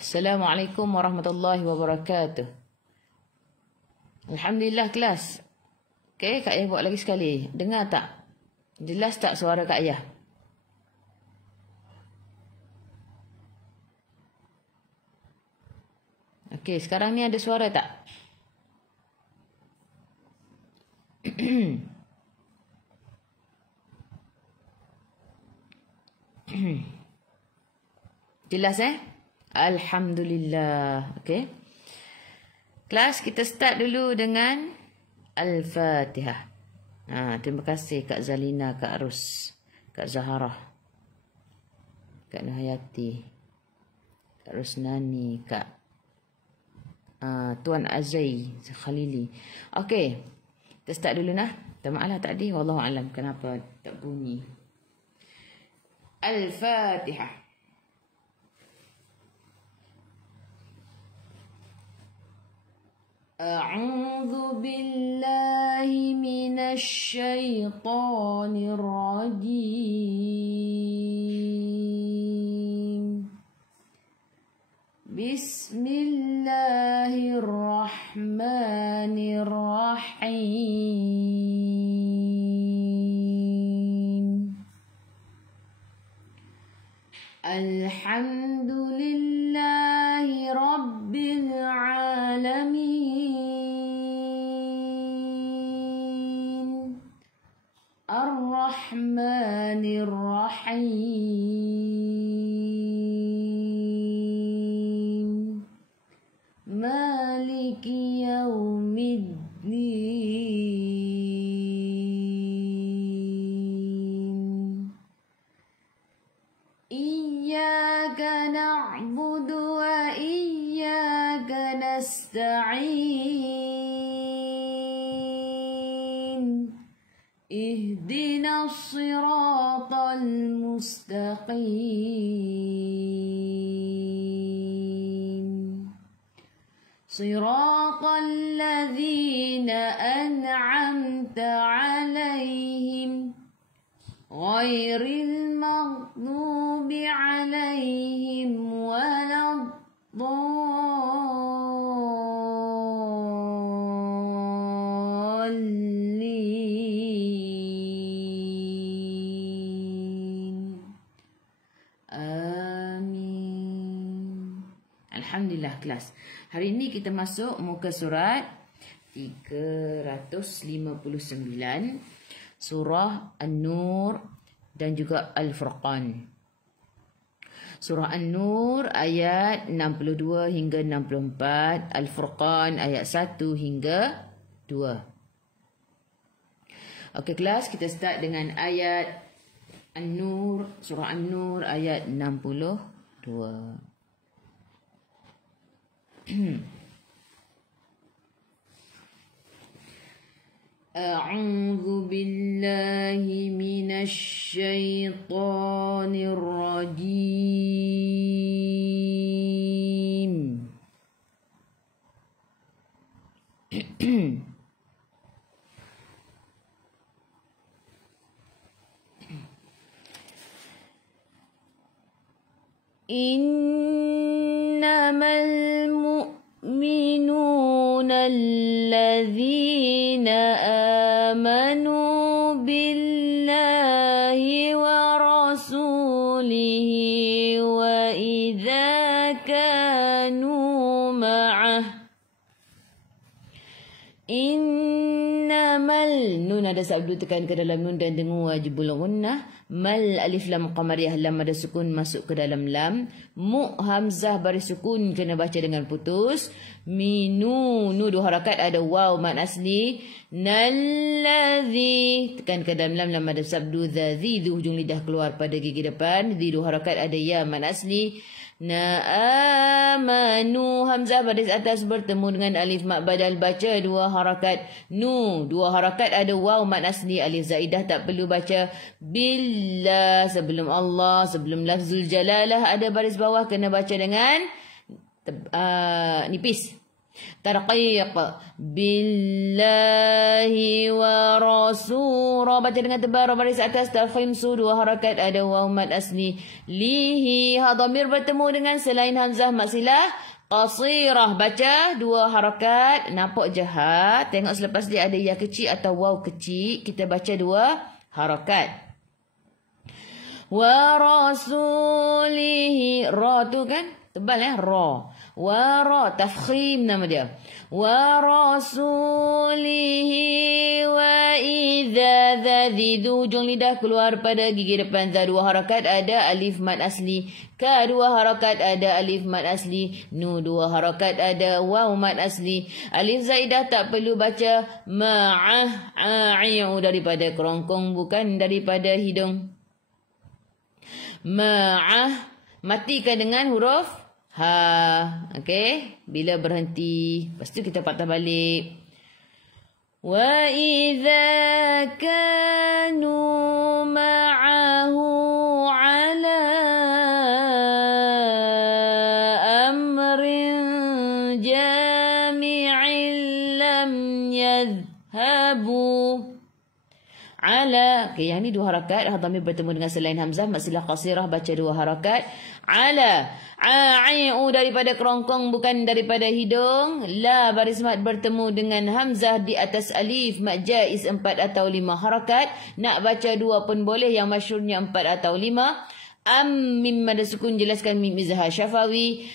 Assalamualaikum warahmatullahi wabarakatuh. Alhamdulillah kelas. Okey, Kak Ayah buat lagi sekali. Dengar tak? Jelas tak suara Kak Ayah? Okey, sekarang ni ada suara tak? Jelas Alhamdulillah. Okey. Kelas kita start dulu dengan Al-Fatihah. Terima kasih Kak Zalina, Kak Rus, Kak Zaharah, Kak Nuhayati, Kak Rusnani, Kak Tuan Azai Khalili. Okey. Kita start dulu nah. Minta maaf lah tadi, wallahu alam kenapa tak bunyi. Al-Fatihah. أعوذ بالله من الشيطان الرجيم بسم الله الرحمن الرحيم الحمد لله رب العالمين الرحمن الرحيم مالك يوم الدين إياك نعبد وإياك نستعين اهدنا الصراط المستقيم صراط الذين أنعمت عليهم غير المغضوب عليهم ولا الضالين آمين. Alhamdulillah kelas. Hari ini kita masuk muka surat 359, surah An-Nur dan juga Al-Furqan. Surah An-Nur ayat 62 hingga 64, Al-Furqan ayat 1 hingga 2. Okey kelas, kita start dengan ayat An-Nur, surah An-Nur ayat 62. أعوذ بالله من الشيطان الرجيم إنما المؤمنون الذين آمنوا بالله ورسوله وإذا كانوا معه Innamal nun ada sabdu tekan ke dalam nun dan dengung wajibul gunnah. Mal alif lam qamariyah lam ada sukun masuk ke dalam lam. Mu hamzah baris sukun kena baca dengan putus. Minu nu dua harakat ada waw mad asli. Nalladzi tekan ke dalam lam ada sabdu dzazi du hujung lidah keluar pada gigi depan. Di dua harakat ada ya mad asli. Na'amanu hamzah baris atas bertemu dengan alif mak badal baca dua harakat. Nu dua harakat ada waw mad asli alif zaidah tak perlu baca. Billah sebelum Allah sebelum lafzul jalalah ada baris bawah kena baca dengan nipis. Tarqiq. Billahi wa rasul. Ra baca dengan tebal. Ra baris atas. Tafkhim su 2 harakat. Ada waw mad asli. Lihi. Ha dhamir bertemu dengan selain hamzah mat silah qasirah. Baca 2 harakat. Nampak je ha. Tengok selepas dia ada ya kecil atau waw kecil. Kita baca 2 harakat. Wa rasulihi. Ra tu kan tebal ya. Ra. Wa ra. Tafkhim nama dia. Wa rasulihi wa idza zazidu. Hujung lidah keluar pada gigi depan za 2 harakat. Ada alif mad asli. Ka 2 harakat. Ada alif mad asli. Nu 2 harakat. Ada waw mad asli. Alif zaidah tak perlu baca ma'ah. A'i'u daripada kerongkong bukan daripada hidung. Ma'ah. Matikan dengan huruf ha. Okey. Bila berhenti. Lepas tu kita patah balik. Wa idza kanu ma'ahu ala amrin jami'in lam yadhhabu. Ala. Okey, yang ni 2 harakat. Dhamir bertemu dengan selain hamzah mat silah qasirah. Baca 2 harakat. Ala. A'i'u daripada kerongkong bukan daripada hidung. La baris mat bertemu dengan hamzah di atas alif. Mat jaiz 4 atau 5 harakat. Nak baca 2 pun boleh. Yang masyhurnya 4 atau 5. Mim mad sukun. Jelaskan mim izhar syafawi.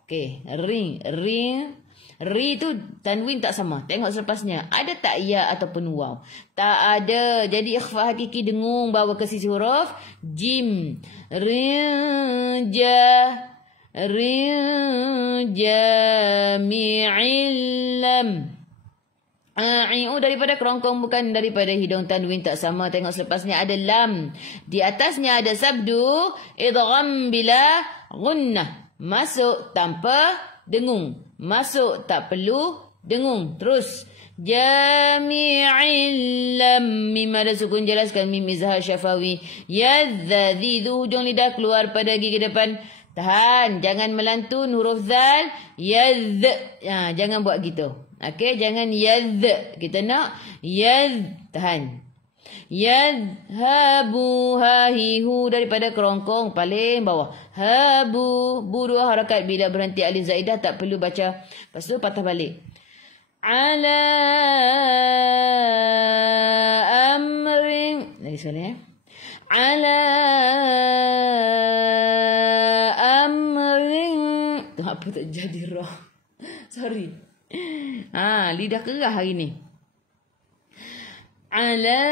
Okey, ring. Ri tu tanwin tak sama. Tengok selepasnya. Ada tak ya ataupun waw? Tak ada. Jadi ikhfa hakiki dengung bawa ke sisi huruf jim. Rinja. Mi'illam. A'i'u daripada kerongkong bukan daripada hidung. Tanwin tak sama. Tengok selepasnya ada lam. Di atasnya ada sabdu. Idgham bila gunnah. Masuk tanpa dengung. Masuk tak perlu dengung. Terus. Jami'il lam. Mim ada sukun. Jelaskan mim izhar syafawi. Yadzazidu. Hujung lidah keluar pada gigi depan. Tahan. Jangan melantun huruf zal. Yadz. Jangan buat gitu. Okey. Jangan yadz. Kita nak yadz. Tahan. Yadhabu. Hahihu daripada kerongkong paling bawah. Habu. Bu 2 harakat. Bila berhenti alif zaidah tak perlu baca. Lepas tu patah balik. Ala amrin. Lagi sekali ya. Ala amrin. Apa tak jadi roh. Sorry. Lidah kerah hari ni. Ala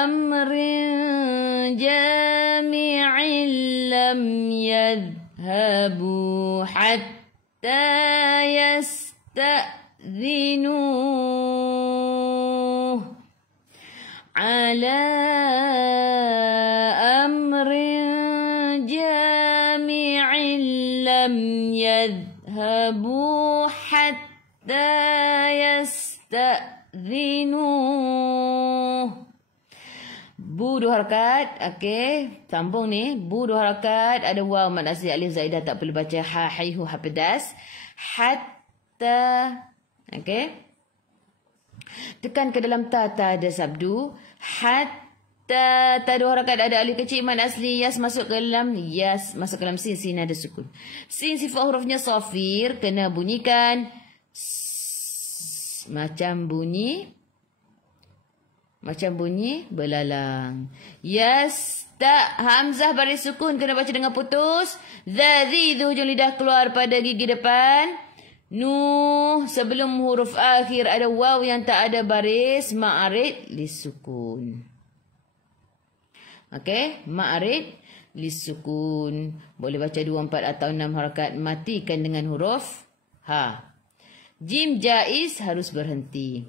amrin jami'in lam yadhhabu hatta yasta'dhinuh. Ala amrin jami'in lam yadhhabu hatta yasta'dhinuh. Bu 2 harakat. Okey. Sambung ni. Bu 2 harakat. Ada waw mad asli alif zaidah tak perlu baca. Ha, haihu, ha pedas. Hatta. Okey. Tekan ke dalam ta ada sabdu. Hatta. Ta 2 harakat ada alif kecil mad asli. Yas masuk ke dalam. Yas masuk ke dalam sin. Sin ada sukun. Sin sifat hurufnya safir. Kena bunyikan. Macam bunyi belalang. Yes. Tak. Hamzah baris sukun. Kena baca dengan putus. Zazidu. Hujung lidah keluar pada gigi depan. Nuh. Sebelum huruf akhir ada waw yang tak ada baris. Ma'arid lisukun. Okey. Ma'arid lisukun. Boleh baca 2, 4 atau 6 harakat. Matikan dengan huruf ha. Jim jaiz harus berhenti.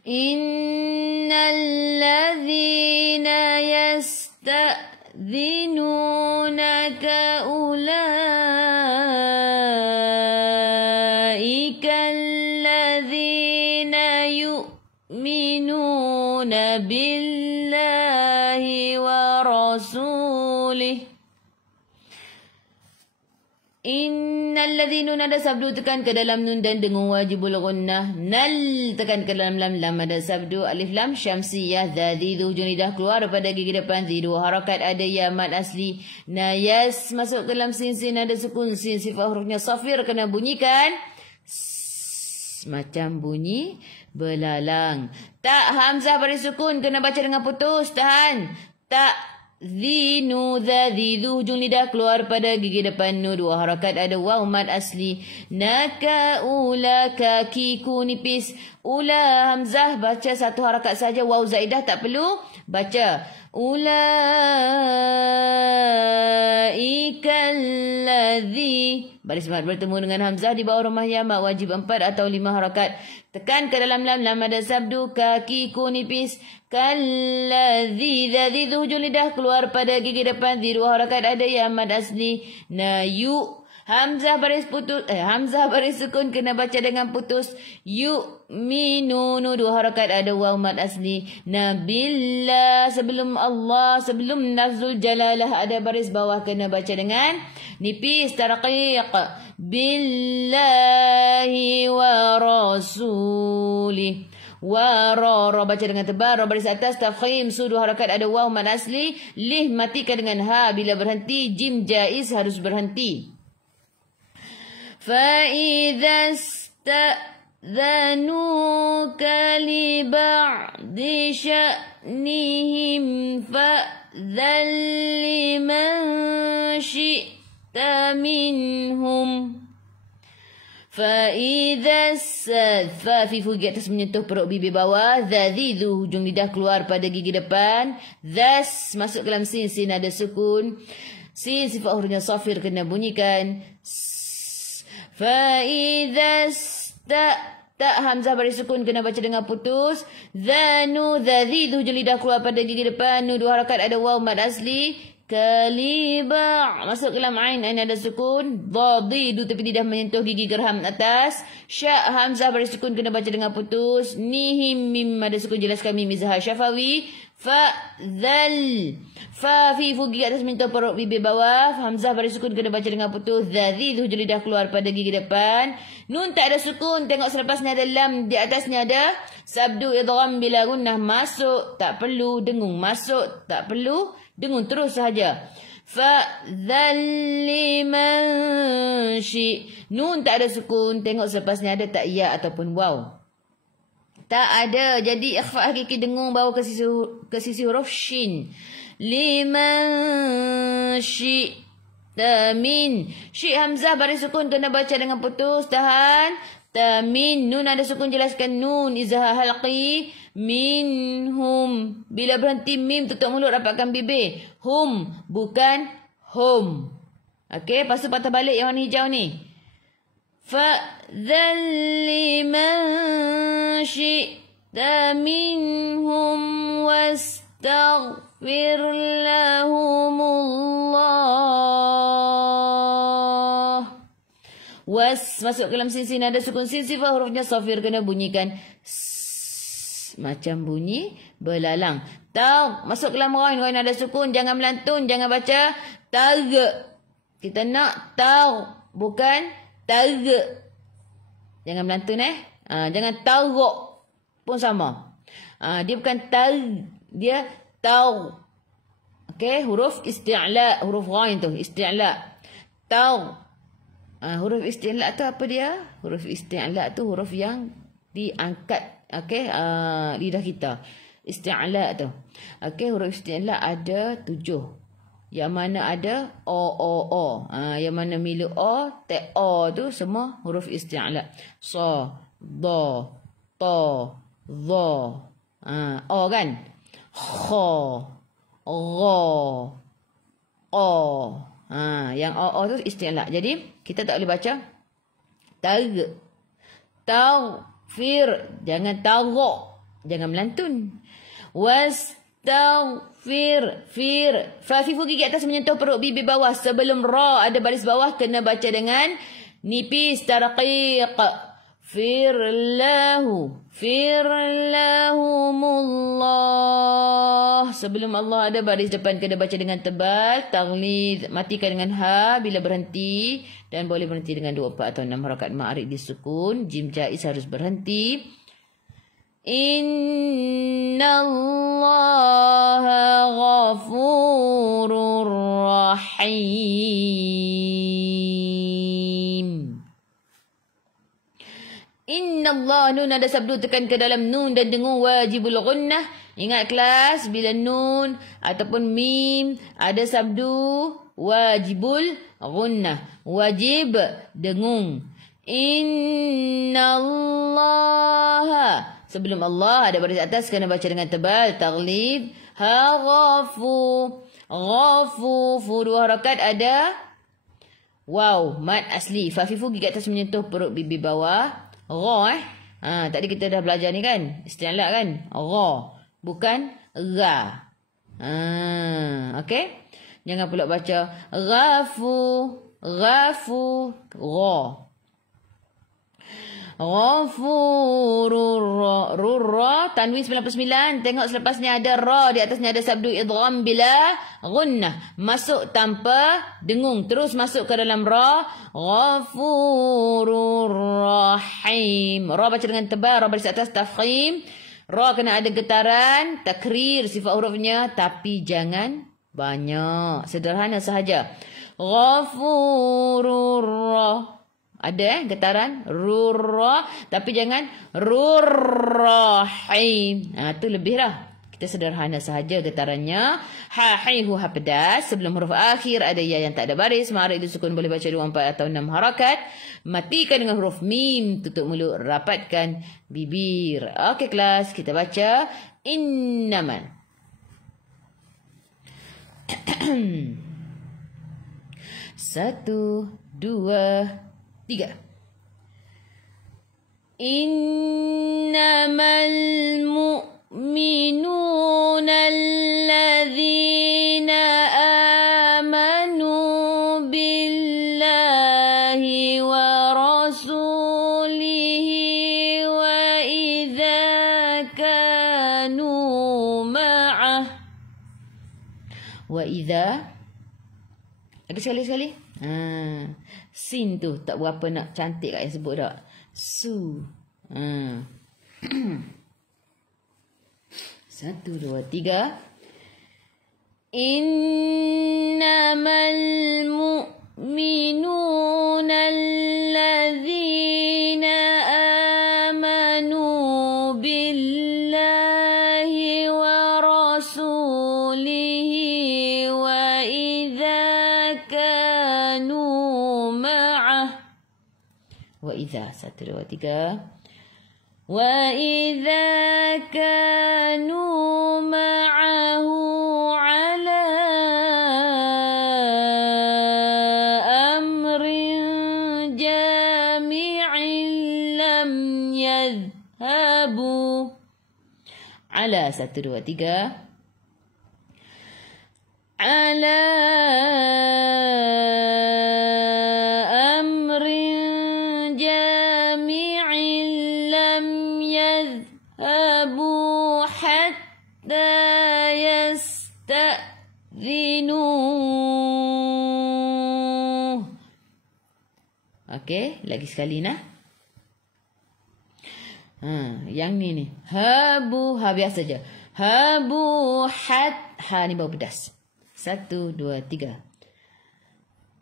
Innal ladzina yasta'dhinunaka ulaika alladzina yu'minuna billahi wa rasulih. Innal ladzi nun ada sabdu tekan ke dalam nun dan dengung wajibul gunnah. Nal tekan ke dalam lam, lam ada sabdu. Alif lam syamsiyah. Dzadzi hujung lidah keluar pada gigi depan. Zi dua harakat ada ya mad asli. Nayas masuk ke dalam sin, sin ada sukun. Sin sifat hurufnya safir kena bunyikan macam bunyi belalang. Tak hamzah baris sukun kena baca dengan putus. Tahan. Tak Zinu, dzadzi, hujung lidah keluar pada gigi depan nu. Dua harakat ada waw mad asli. Naka, ula, kaki, ku nipis. Ula, hamzah baca satu harakat saja. Waw zaidah tak perlu baca. Ulaika alladzi. Baris mad bertemu dengan hamzah di bawah rumah ya mak wajib 4 atau 5 harakat. Tekan ke dalam lam, lam ada sabdu. Kaki, ku nipis. Kalladzi, dzadzi hujung lidah keluar pada gigi depan. Zi dua harakat ada ya mad asli. Yu, hamzah baris putus, hamzah baris sukun kena baca dengan putus. Yu, minu, nu dua harakat ada waw mad asli. Nabillah, sebelum Allah, sebelum nafzul jalalah ada baris bawah kena baca dengan nipis. Tarqiq, billahi wa rasulih. Wa ra baca dengan tebal. Ra baris atas tafkhim. Su dua harakat ada waw mad asli. Lih matikan dengan ha bila berhenti. Jim jaiz harus berhenti. Fa idza sta'dhanuka li ba'di sya'nihim fa'dhal liman syi'ta minhum. Fa'idha fa fi gigi atas menyentuh perut bibir bawah. Dzadzi hujung lidah keluar pada gigi depan. Dzas masuk ke dalam sin, sin ada sukun. Sin sifat hurufnya safir kena bunyikan. Fa'idha tak hamzah baris sukun kena baca dengan putus. Dzanu, dzadzi hujung lidah keluar pada gigi depan. Nu dua harakat ada waw mad asli. Kaliba masuk ke dalam ain, ain ada sukun. Dhadi du tepi lidah menyentuh gigi gerham atas. Sya hamzah baris sukun kena baca dengan putus. Nihim mim ada sukun jelaskan mim izhar syafawi. Fa dzal fa fi gigi atas menyentuh perut bibir bawah. Hamzah baris sukun kena baca dengan putus. Dzadzi hujung lidah keluar pada gigi depan. Nun tak ada sukun, tengok selepas ni ada lam, di atasnya ada sabdu idgham bila gunnah. Masuk tak perlu dengung, masuk tak perlu dengung, terus sahaja. Fa'dzal liman syi. Nun tak ada sukun, tengok selepas ni ada tak ya ataupun waw. Tak ada, jadi ikhfa hakiki dengung bawa ke sisi huruf shin. Liman syi. Tamin. Syi hamzah baris sukun kena baca dengan putus. Tahan. Tamin. Nun ada sukun jelaskan nun. Izhar halqi. Minhum. Bila berhenti mim tutup mulut rapatkan bibir. Hum. Bukan hum. Okey. Lepas tu patah balik yang warna hijau ni. Fa'dzal liman syi'ta minhum wastaghfir lahumullah. Was masuk ke dalam sin ada sukun sin sifat hurufnya safir kena bunyikan macam bunyi belalang. Tau masuk ke dalam ghain, ghain ada sukun, jangan melantun, jangan baca tag. Kita nak tau bukan tag. Jangan melantun jangan taruk pun sama. Dia bukan tag, dia tau. Okey, huruf isti'la, huruf ghain tu isti'la. Tau. Huruf isti'la tu apa dia? Huruf isti'la tu huruf yang diangkat, okey, lidah kita. Isti'la tu. Okey, huruf isti'la ada 7. Yang mana ada o. Yang mana milu o, te o tu semua huruf isti'la. So, do, to, dho. O kan? Kho, gho, o. Yang o tu isti'la. Jadi kita tak boleh baca tag, tawfir, jangan taruk, jangan melantun. Wastaghfir, fir, fa fi gigi atas menyentuh perut bibir bawah. Sebelum ra ada baris bawah kena baca dengan nipis. Tarqiq, firlahumullah. Sebelum Allah ada baris depan kena baca dengan tebal. Taghlid matikan dengan ha bila berhenti, dan boleh berhenti dengan 2, 4 atau 6 harakat ma'arid disukun. Jim jaiz harus berhenti. Innallaha ghafurur rahim. Innallah, nun ada sabdu tekan ke dalam nun dan dengung wajibul gunnah. Ingat kelas, bila nun ataupun mim ada sabdu wajibul gunnah, wajib dengung. Innallaha, sebelum Allah ada baris atas kena baca dengan tebal. Taghlid ha ghafu, ghafu, fu 2 harakat ada wow, mad asli. Fafifu gigi atas menyentuh perut bibir bawah. Ra tadi kita dah belajar ni kan, istilah kan, ra bukan ra. Okey, jangan pula baca ghafu, ghafu, ra. Ghafurur ra, tanwin 99. Tengok selepasnya ada ra, di atasnya ada sabdu idgham bila gunnah, masuk tanpa dengung, terus masuk ke dalam ra. Ghafurur rahim. Ra baca dengan tebal, ra baris atas tafkhim. Ra kena ada getaran, takrir sifat hurufnya, tapi jangan banyak, sederhana sahaja. Ghafurur ra, ada getaran rurra, tapi jangan rurrahim. Tu lebih lah. Kita sederhana sahaja getarannya. Ha, hai, hu, ha pedas. Sebelum huruf akhir ada ya yang tak ada baris. Ma'arid disukun boleh baca 2, 4 atau 6 harakat. Matikan dengan huruf mim. Tutup mulut, rapatkan bibir. Okey kelas, kita baca innaman. 1, 2, 3. Innamal mu'minuna alladzina amanu billahi wa rasulihi wa idza kanu ma'ah. Wa idza, ada sekali-sekali. Sin tu tak berapa nak cantik kat yang sebut tak. Su. 1, 2, 3. Innamal mu'minuna alladzina amanu billahi wa rasulihi wa idza kanu ma'ah. Wa idza, 1, 2, 3. Wa idza kanu ma'ahu ala amrin jami'in lam yadhhabu. Ala, 1, 2, 3. Ala amrin jami'in lam yadhhabu hatta yasta'dhinu. Okey, lagi sekali nah. Yang ni. Habu, ha biasa je. Habu hat, ha ni bau pedas. 1, 2, 3.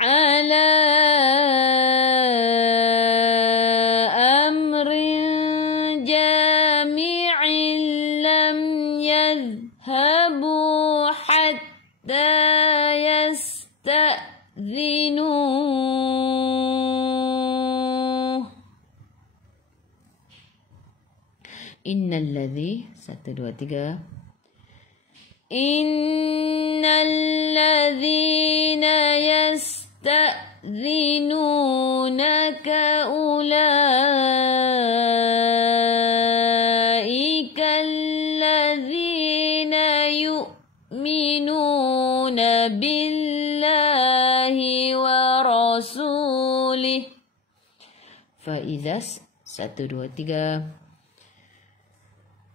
Ala amrin jami'in lam yadhhabu hatta yasta'dhinu. Innal ladzi, 1, 2, 3. Innal ladzina yasta'dhinunaka ulaika alladzina yu'minuna billahi wa rasulih. Fa idza, 1, 2, 3.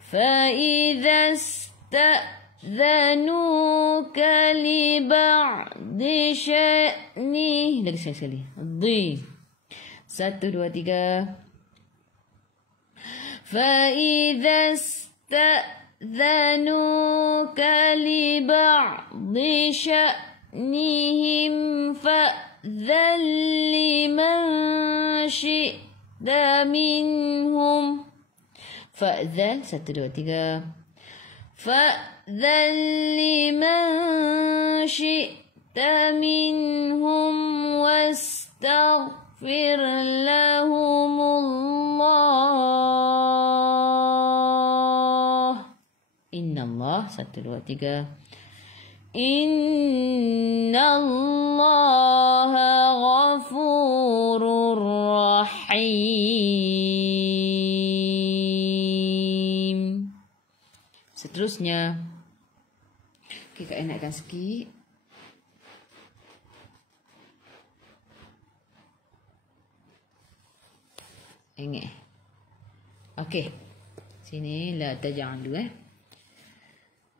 فَإِذَا اسْتَأْذَنُوكَ لِبَعْضِ شَأْنِهِ. Lagi sekali. Di. 1, 2, 3. فَإِذَا اسْتَأْذَنُوكَ لِبَعْضِ شَأْنِهِمْ فَأْذَنْ لِمَنْ شِئْتَ مِنْهُمْ. فَأْذَنْ 1, 2, 3. فَأْذَنْ لِمَنْ شِئْتَ مِنْهُمْ وَاسْتَغْفِرْ لَهُمُ اللَّهُ. Inna Allah. 1, 2, 3. Inna Allah ghafurur rahim. Seterusnya, okay, Kak naikkan sikit. Ingat. Okey. Sini la taj'alu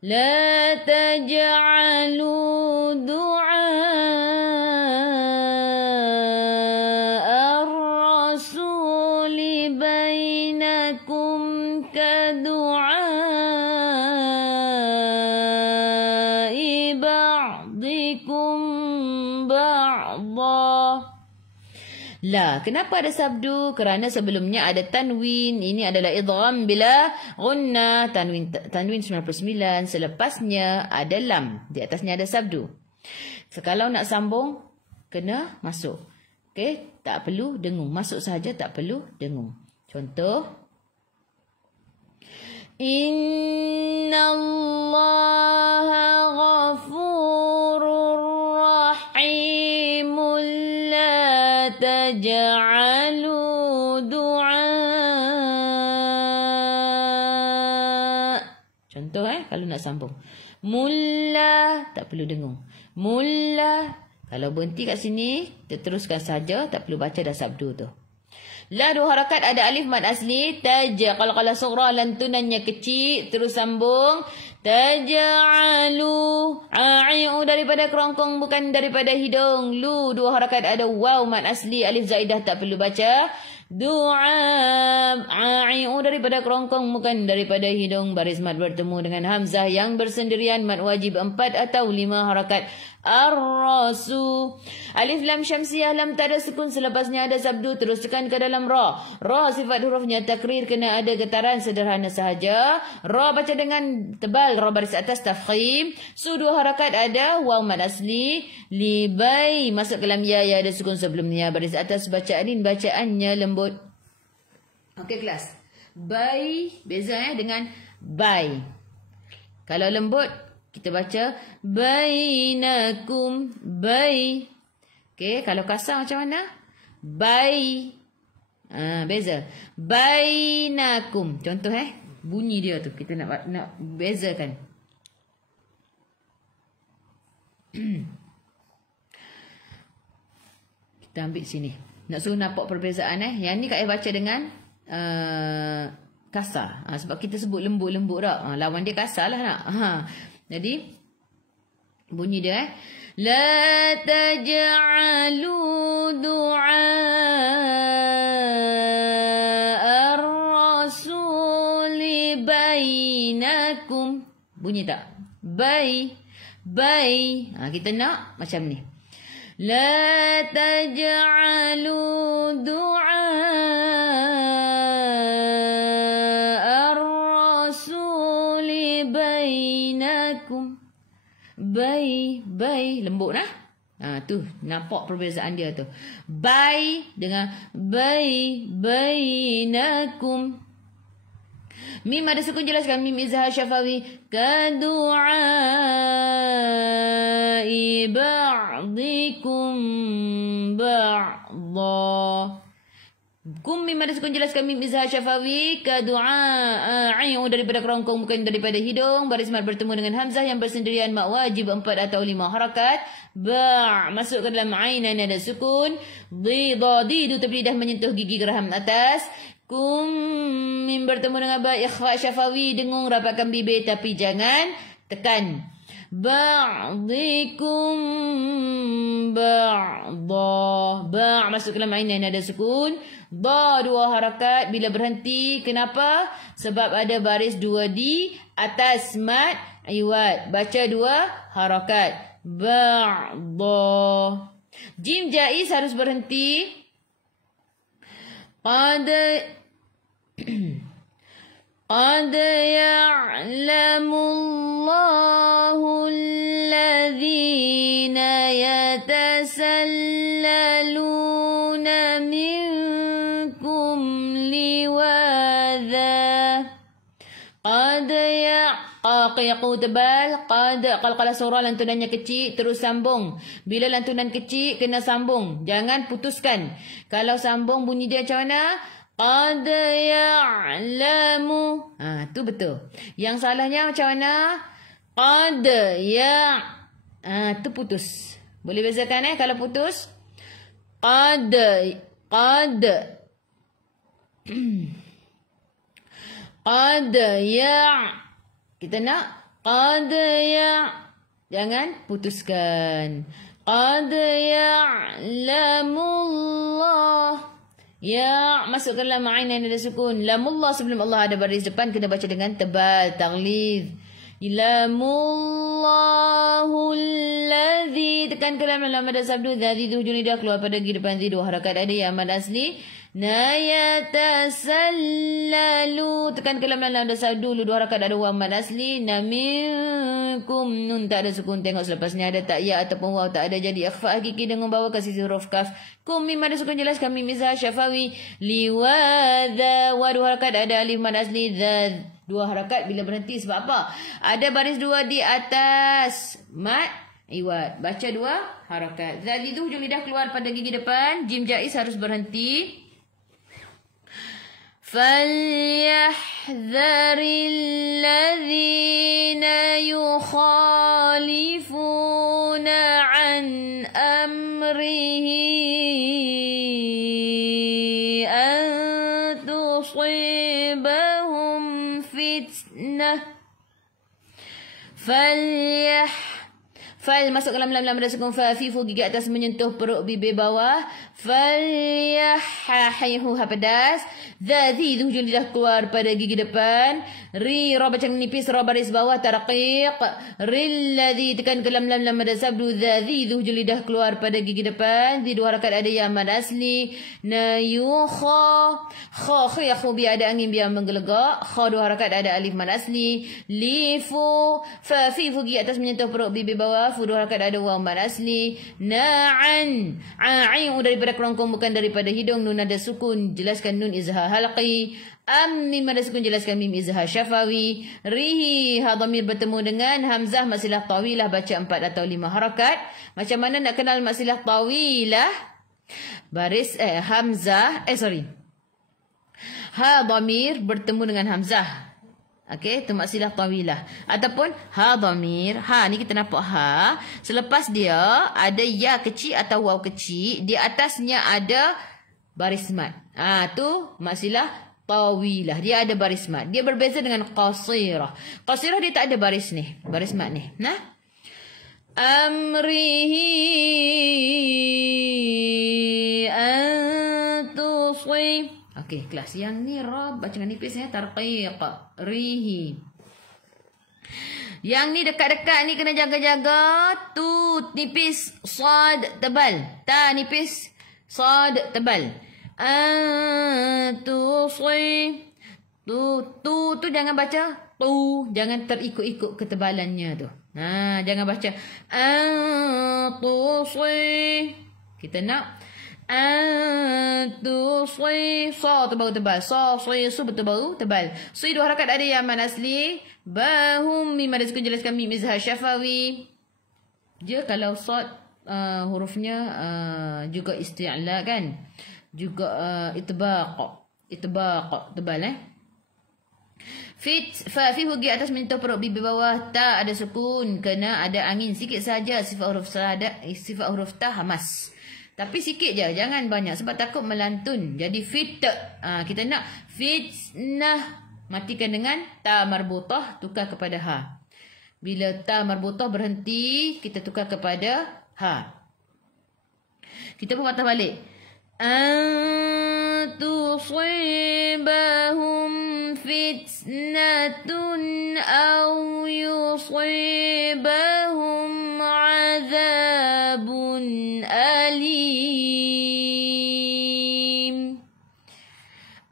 La taj'alu du'a ar-rasul bainakum kadu'a ba'dikum ba'da. La, kenapa ada sabdu? Kerana sebelumnya ada tanwin. Ini adalah idgham bila gunnah. Tanwin 99. Selepasnya ada lam. Di atasnya ada sabdu. Kalau nak sambung, kena masuk. Okey, tak perlu dengung. Masuk saja, tak perlu dengung. Contoh. Inna Allaha ghafurur rahimul la taj'alu du'a. Contoh kalau nak sambung. Mulla, tak perlu dengung. Mulla. Kalau berhenti kat sini, kita teruskan saja, tak perlu baca dah sabdu tu. La 2 harakat, ada alif mad asli. Kalau sughra lantunannya kecil, terus sambung. Taj'alu. Ai'u daripada kerongkong, bukan daripada hidung. Lu 2 harakat, ada waw mad asli. Alif zaidah tak perlu baca. Du'a. Ai'u daripada kerongkong, bukan daripada hidung. Baris mad bertemu dengan hamzah yang bersendirian. Mad wajib 4 atau 5 harakat. Ar-rasu. Alif lam syamsiyah, lam tak ada sukun, selepasnya ada sabdu, terus tekan ke dalam ra. Ra sifat hurufnya takrir, kena ada getaran, sederhana sahaja. Ra baca dengan tebal, ra baris atas tafkhim. Su 2 harakat, ada waw mad asli. Libai, masuk ke dalam ya, ada sukun sebelumnya. Baris atas bacaan bacaannya lembut. Okey kelas. Bai, beza dengan bai. Kalau lembut, kita baca bainakum, bai. Okey, kalau kasar macam mana? Bai. Beza. Bainakum. Contoh bunyi dia tu. Kita nak bezakan. Kita ambil sini. Nak suruh nampak perbezaan Yang ni Kak baca dengan kasar. Sebab kita sebut lembut-lembut tak. Lawan dia kasar lah nak. Jadi bunyi dia la taj'alu du'a ar-rasul bainakum. Bunyi tak? Bai. Kita nak macam ni. La taj'alu du'a ar-rasul bainakum. Bai, lembut tu nampak perbezaan dia tu. Bai dengan bainakum. Mim ada sukun, jelaskan. Mim izhar syafawi. Kadu'ai ba'dikum ba'da. Kum mim ada sukun, jelaskan. Mim izhar syafawi. Kadu'ai daripada kerongkong, bukan daripada hidung. Baris mad bertemu dengan hamzah yang bersendirian. Mak wajib 4 atau 5 harakat. Masuk ke dalam ain, ada sukun. Didu tepi lidah menyentuh gigi geraham atas. Kum. Mim bertemu dengan ba. Ikhfa syafawi. Dengung rapatkan bibir tapi jangan tekan. Ba'dikum ba'da. Ba' masuk ke dalam ain ada sukun. Ba dua harakat bila berhenti. Kenapa? Sebab ada baris dua di atas mat iwad. Baca dua harakat. Ba'da. Jim jaiz harus berhenti. Qad ya'lamu Allahu alladhina yatasallaluna minkum liwadha. Qad yaqu tebal. Qad qalqalah surah lantunannya kecil terus sambung. Bila lantunan kecil kena sambung. Jangan putuskan. Kalau sambung bunyi dia macam mana? Qad ya'lamu. Tu betul. Yang salahnya macam mana? Qad tu putus. Boleh bezakan kalau putus? Qad qad kita nak qad jangan putuskan. Qad ya'lamullah. Ya masuk ke dalam ain yang ada sukun. Lamullah sebelum Allah ada baris depan kena baca dengan tebal taglid. Lamullahu alladhi. Tekan ke dalam mad sabdu dzati tu hujung lidah keluar pada gigi depan dua harakat ada ya mad asli. Nayatasallalu. Tekan ke dalam mad sabdu dua harakat ada wa mad asli. Naminkum nun tak ada sukun. Tengok selepasnya ada tak ya ataupun waw tak ada jadi ikhfa hakiki dengan bawa ke sisi huruf kaf. Kum mim ada sukun jelas kami mizah syafawi. Liwadha wa dua harakat ada alif mad asli. Dua harakat bila berhenti sebab apa? Ada baris dua di atas mat iwad. Baca dua harakat. Dzat itu hujung lidah keluar pada gigi depan. Jim jaiz harus berhenti. فَلْيَحْذَرِ الَّذِينَ يُخَالِفُونَ عَنْ أَمْرِهِ أَنْ تُصِيبَهُمْ فِتْنَةٌ. Fal masuk ke dalam lam ada sukun fa fi fu gigi atas menyentuh perut bibir bawah. Falyahahihu hapedas. Dzati tu hujung lidah keluar pada gigi depan. Ri ra baca nipis ra baris bawah tarqiq. Ril ladzi tekan ke dalam lam ada sabdu dzati tu hujung lidah keluar pada gigi depan. Di dua harakat ada ya mad asli. Nayukha. Kha khayakhu bi ada angin biar menggelegak. Kha dua harakat ada alif mad asli. Lifu. Fa fi fu gigi atas menyentuh perut bibir bawah. Fu dua harakat ada waw mad asli. Na'an. Ain daripada kerongkong bukan daripada hidung. Nun ada sukun jelaskan nun izhar halqi. Mim ada sukun jelaskan mim izhar syafawi. Rihi ha dhamir bertemu dengan hamzah masilah tawilah baca 4 atau 5 harakat. Macam mana nak kenal masilah tawilah? Baris hamzah ha dhamir bertemu dengan hamzah. Okey, tu maksilah tawilah. Ataupun ha dhamir. Ha ni kita nampak ha. Selepas dia ada ya kecil atau waw kecil, di atasnya ada baris mat. Tu maksilah tawilah. Dia ada baris mat. Dia berbeza dengan qasirah. Qasirah dia tak ada baris ni. Baris mat ni. Nah. Amrihi antusib. Okey, kelas yang ni rab baca dengan nipis ya, tarqiq, rihi. Yang ni dekat-dekat ni kena jaga-jaga. Tu nipis, sad tebal. Ta nipis, sad tebal. Antusib. Tu jangan baca tu, jangan terikut-ikut ketebalannya tu. Jangan baca antusib. Kita nak antusib. Sa tu baru tebal. Sa su betul baru tebal. Su dua harakat ada yang man asli. Bahum mim ada sukun jelaskan mim izhar syafawi. Dia kalau sad hurufnya juga isti'la kan. Juga itbaq tebal fa fi hugi atas menyentuh perut bibir bawah. Ta ada sukun kena ada angin sikit saja. Sifat huruf ta hamas. Tapi sikit je, jangan banyak sebab takut melantun. Jadi kita nak fitnah. Matikan dengan ta marbutah, tukar kepada ha. Bila ta marbutah berhenti, kita tukar kepada ha. Kita pun patah balik. An tusibahum fitnatun aw yusibahum azabun alim.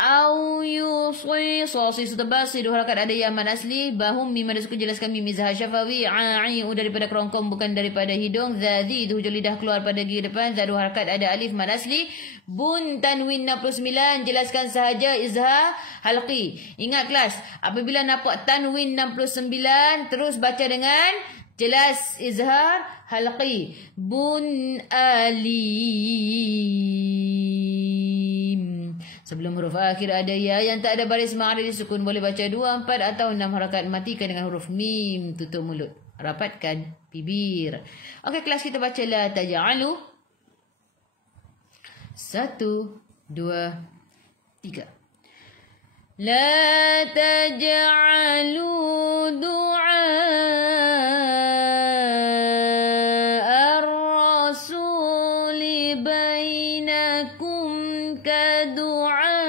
Aw yusri sosis tebal si dua harakat ada yang mad asli. Bahum mim ada suku jelaskan mim izhar syafawi. A'i daripada kerongkong bukan daripada hidung. Zadhi itu hujung lidah keluar pada gigi depan. Zadu harakat ada alif mad asli. Bun tanwin 69 jelaskan sahaja izhar halqi. Ingat kelas, apabila nampak tanwin 69 terus baca dengan jelas izhar halqi. Bun alim. Sebelum huruf akhir ada ya yang tak ada baris ma'arif disukun. Boleh baca 2, 4 atau 6 harakat. Matikan dengan huruf mim. Tutup mulut. Rapatkan bibir. Okey, kelas kita baca la taj'alu. 1, 2, 3. La taj'alu du'a ar-rasuli bainakum kadu'ai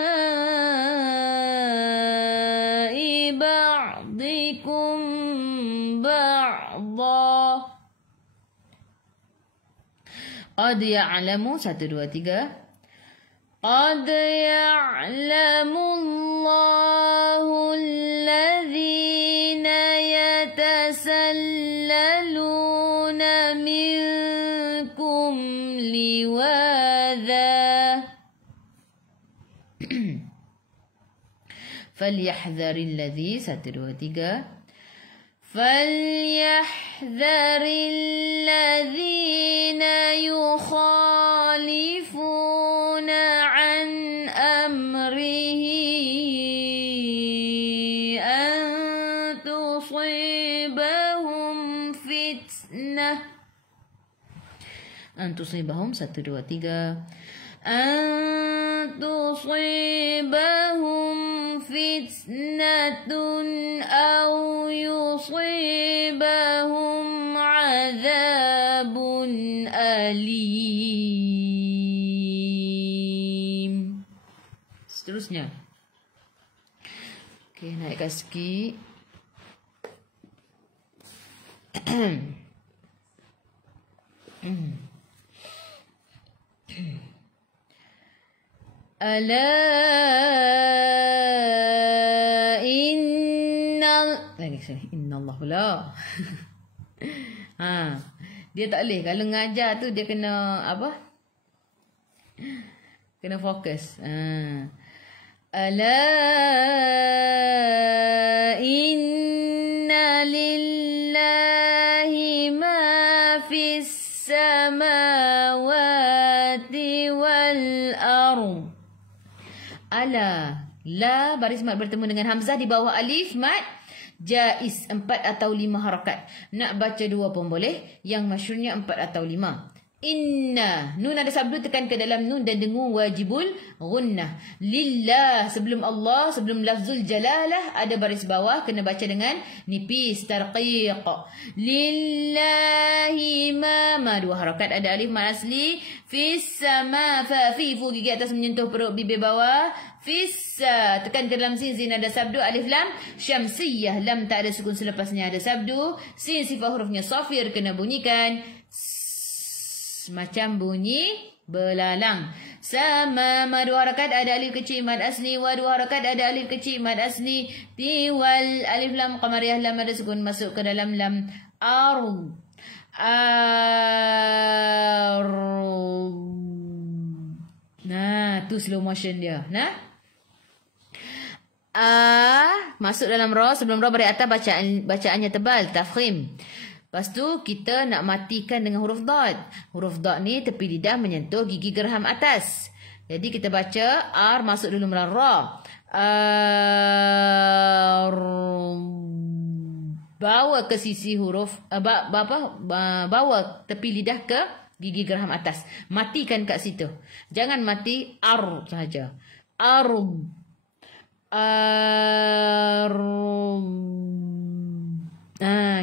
ba'dikum ba'da. Qad ya'lamu 1, 2, 3. Qad ya'lamu Allahu alladhina yatasallaluna minkum liwadha. فليحذر الذي 1, 2, 3. فليحذر الذين يخالفون عن أمره أن تصيبهم فتنة. أن تصيبهم 1, 2, 3. أن تصيبهم فتنة أو يصيبهم عذاب أليم. Seterusnya. Okey, naikkan sikit. Ala innallah pula. Dia tak boleh kalau ngajar tu dia kena apa? Kena fokus. Ala inna lillahi ma fis samawati wal ardh. Ala, la baris mat bertemu dengan hamzah di bawah alif mat jaiz 4 atau 5 harakat. Nak baca 2 pun boleh, yang masyhurnya 4 atau 5. Inna, nun ada sabdu tekan ke dalam nun dan dengung wajibul gunnah. Lillah, sebelum Allah, sebelum lafzul jalalah ada baris bawah kena baca dengan nipis tarqiq. Lillahi ma 2 harakat ada alif mat asli. Fis sama fa fi fu gigi atas menyentuh perut bibir bawah. Fissa tekan ke dalam sin ada sabdu alif lam syamsiyah lam tak ada sukun selepasnya ada sabdu. Sin sifat hurufnya safir kena bunyikan macam bunyi belalang. Sama ma 2 harakat ada alif kecil mad asli. Wa 2 harakat ada alif kecil mad asli. Tiwal alif lam qamariyah lam ada sukun masuk ke dalam lam. Nah, tu slow motion dia. Nah, masuk dalam ra. Sebelum ra beri atas bacaannya tebal, tafkhim. Lepas tu kita nak matikan dengan huruf dad. Huruf dad ni tepi lidah menyentuh gigi gerham atas. Jadi kita baca ar masuk dulu dalam ra. Bawa ke sisi huruf bawa tepi lidah ke Gigi geraham atas. Matikan kat situ. Jangan mati ar sahaja. Arub. Arub.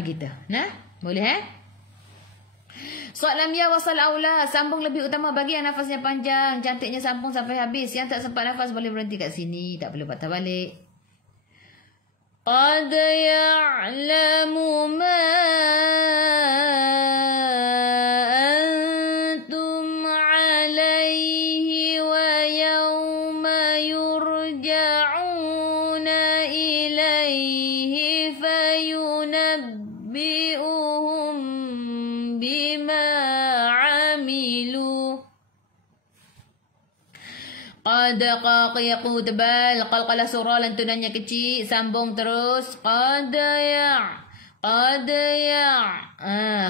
Gitu. Nah, boleh Soal lam ya wasal aula, sambung lebih utama bagi yang nafasnya panjang. Cantiknya sambung sampai habis. Yang tak sempat nafas boleh berhenti kat sini. Tak perlu patah balik. Qad ya'lamu ma antum alaihi wa yawma yurja'una ilaihi fayunabbi'uhum bima amilu. Qad qaqiqu tebal. Qalqalah surah lantunannya kecil. Sambung terus. Qad ya'. Qad ya'.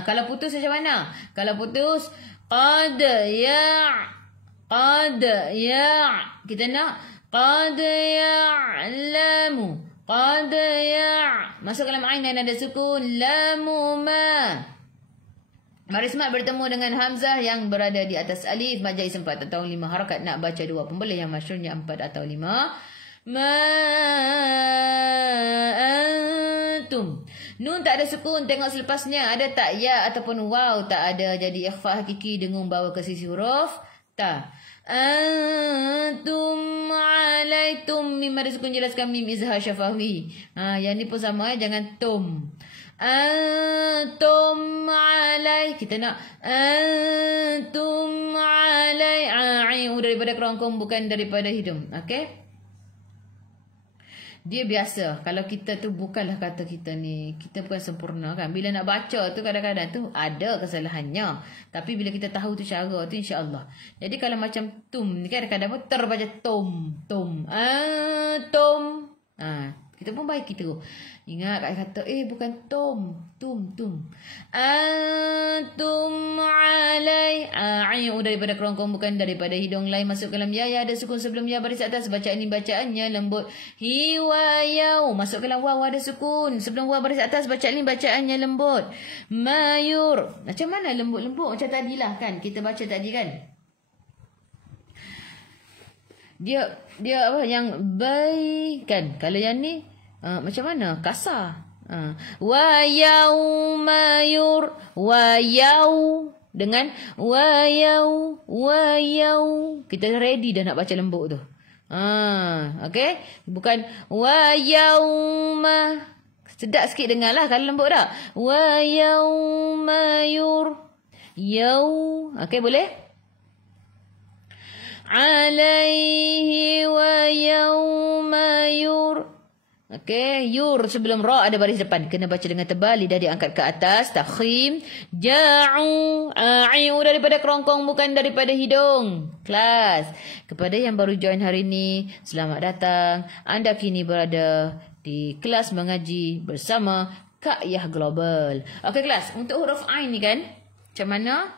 Kalau putus macam mana? Kalau putus. Qad ya'. Qad ya'. Kita nak. Qad ya'lamu. Qad ya'. Masuk dalam ain dan ada sukun. Lamu ma. Baris mat bertemu dengan hamzah yang berada di atas alif. Majais 4 atau 5 harakat. Nak baca 2 pun boleh. Yang masyhurnya 4 atau 5. Ma antum. Nun tak ada sukun. Tengok selepasnya. Ada tak ya ataupun waw? Tak ada. Jadi ikhfa hakiki dengung bawa ke sisi huruf. Ta. Antum alaitum. Mim ada sukun jelaskan mim izhar syafawi. Yang ni pun sama jangan tum. Antum alai. Kita nak antum alai. Daripada kerongkong bukan daripada hidung. Okey. Dia biasa. Kalau kita tu bukanlah kata kita ni. Kita bukan sempurna kan. Bila nak baca tu kadang-kadang tu ada kesalahannya. Tapi bila kita tahu tu cara tu insya-Allah. Jadi kalau macam tum ni kadang-kadang pun terbaca tum. Tum. Antum. Kita pun baik kita. Ingat kat kata bukan tom. Tum. Antum alai. Daripada kerongkong bukan daripada hidung. Lain masuk ke dalam ya. Ada sukun sebelum ya baris atas. Bacaan ni bacaannya lembut. Hiwayau. Masuk ke dalam waw ada sukun. Sebelum waw baris atas bacaan ni bacaannya lembut. Mayur. Macam mana lembut-lembut? Macam tadilah kan. Kita baca tadi kan. Dia apa yang baik kan. Kalau yang ni macam mana? Kasar. Wa yauma yur. Wa yau. Dengan wa yau. Wa yau. Kita ready dah nak baca lembut tu. Okay. Bukan wa yauma. Sedap sikit dengar lah kalau lembut dah. Wa yauma yur. Yau. Okay boleh? Alaihi wa yawma yur. Okey, yur sebelum ra ada baris depan. Kena baca dengan tebal, lidah diangkat ke atas, takhim. Ja'u. A'iu daripada kerongkong bukan daripada hidung. Kelas. Kepada yang baru join hari ini, selamat datang. Anda kini berada di kelas mengaji bersama Kak Yah Global. Okey kelas, untuk huruf Ain ni kan, macam mana?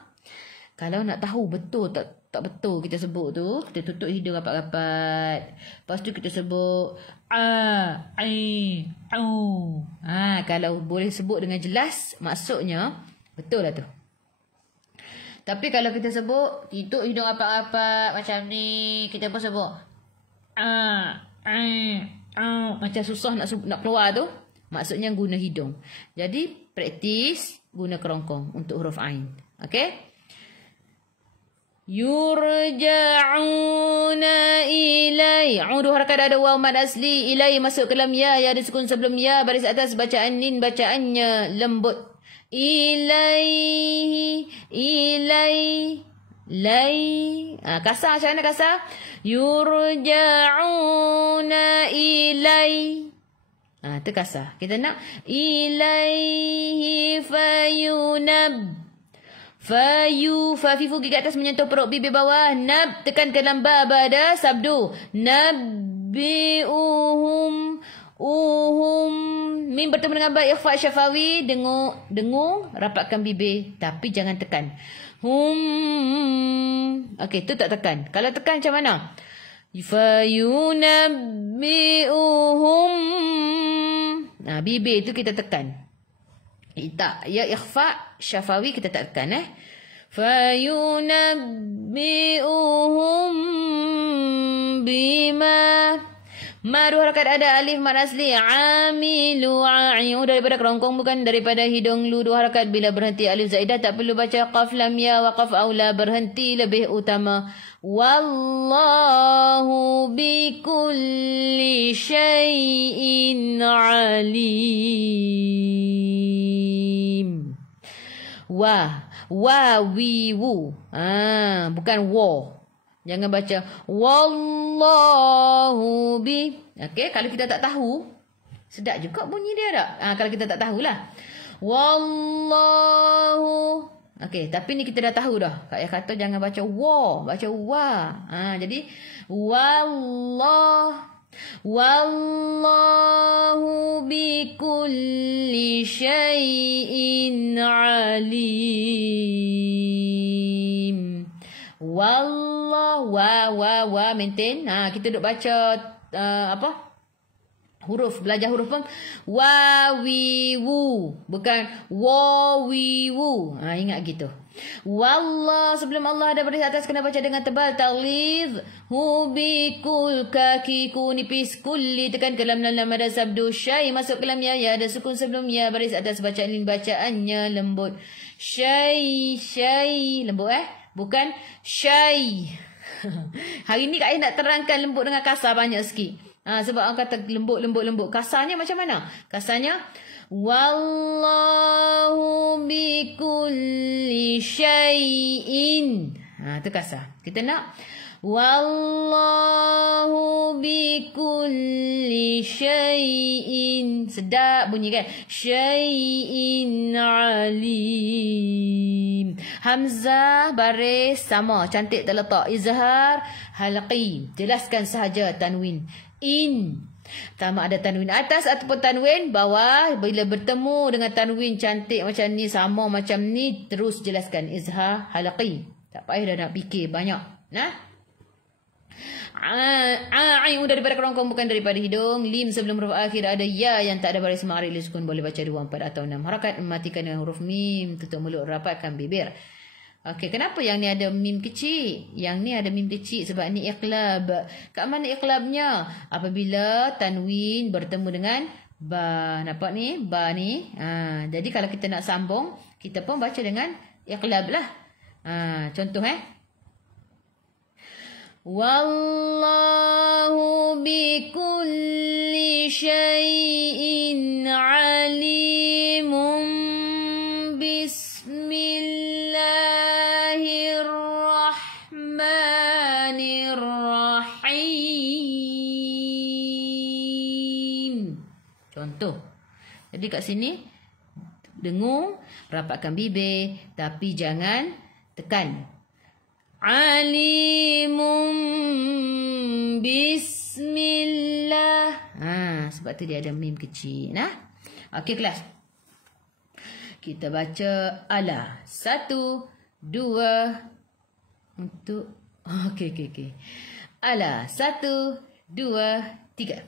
Kalau nak tahu betul tak betul kita sebut tu, kita tutup hidung rapat-rapat. Lepas tu kita sebut kalau boleh sebut dengan jelas, maksudnya betul lah tu. Tapi kalau kita sebut tutup hidung rapat-rapat macam ni, kita pun sebut macam susah nak keluar tu, maksudnya guna hidung. Jadi praktis guna kerongkong untuk huruf Ain. Okey? Yurja'una ilai. Dua harakat ada waw mad asli. Ilai masuk ke dalam ya. Ya ada sukun sebelum ya. Baris atas bacaan nin. Bacaannya lembut. Ilai. Kasar macam mana kasar? Yurja'una ilai. Tu kasar. Kita nak ilaihi fayunab. Fayu. Fafifu gigi atas menyentuh perut bibir bawah. Nab. Tekan ke dalam ba ada sabdu. Nabbi'uhum. Mim bertemu dengan ba ikhfa syafawi. Dengung. Rapatkan bibir. Tapi jangan tekan. Okey, tu tak tekan. Kalau tekan macam mana? Fayunabbi'uhum. Bibir tu kita tekan. Tak, ya ikhfa syafawi kita tak tekan fayunabbi'uhum bima. Ma dua harakat ada alif mad asli amilu a'iu daripada kerongkong bukan daripada hidung lu. Dua harakat bila berhenti alif zaidah tak perlu baca qaf lam ya waqaf aula berhenti lebih utama. Wallahu bikulli syai'in alim. Wiwu. Bukan wa. Jangan baca wallahu bi. Okey, kalau kita tak tahu, sedap juga bunyi dia tak? Kalau kita tak tahulah. Wallahu. Okey, tapi ni kita dah tahu dah. Kak Ayah kata jangan baca wa, baca wa. Jadi wallahu bi kulli syai'in alim. Wallah wa maintain. Kita duk baca huruf, belajar huruf pun wawiwu bukan wawiwu. Ingat gitu. Wallah sebelum Allah ada baris atas kena baca dengan tebal. Taglidh hubikul kaki ku nipis kulli tekan ke lam ada sabdu syai masuk ke lam ya ada sukun sebelum ya baris atas bacaan ini bacaannya lembut. Syai lembut bukan syai. Hari ni Kak Ayah nak terangkan lembut dengan kasar banyak sikit. Sebab orang kata lembut. Kasarnya macam mana? Kasarnya wallahu bikulli syai'in. Itu kasar. Kita nak wallahu bikulli syai'in. Sedap bunyi kan? Syai'in alim. Hamzah baris sama, cantik terletak. Izhar halqi. Jelaskan sahaja tanwin. In. Pertama ada tanwin atas ataupun tanwin bawah. Bila bertemu dengan tanwin cantik macam ni, sama macam ni, terus jelaskan. Izhar halqi. Tak payah dah nak fikir banyak. A'iu daripada kerongkong bukan daripada hidung. Lim sebelum huruf akhir ada ya yang tak ada baris ma'rif sukun boleh baca 2, 4 atau 6 harakat. Mematikan dengan huruf mim, tutup mulut, rapatkan bibir. Okey, kenapa yang ni ada mim kecil? Yang ni ada mim kecil sebab ni iqlab. Kat mana iqlabnya? Apabila tanwin bertemu dengan ba. Nampak ni? Ba ni. Jadi kalau kita nak sambung, kita pun baca dengan iqlab lah. Contoh Wallahu bikulli syai'in alimun. Bismillahirrahmanirrahim. Contoh. Jadi kat sini dengung, rapatkan bibir tapi jangan tekan. Alimun bismillah. Sebab tu dia ada mim kecil. Okey kelas. Kita baca ala. 1, 2 untuk okey. Ala 1, 2, 3.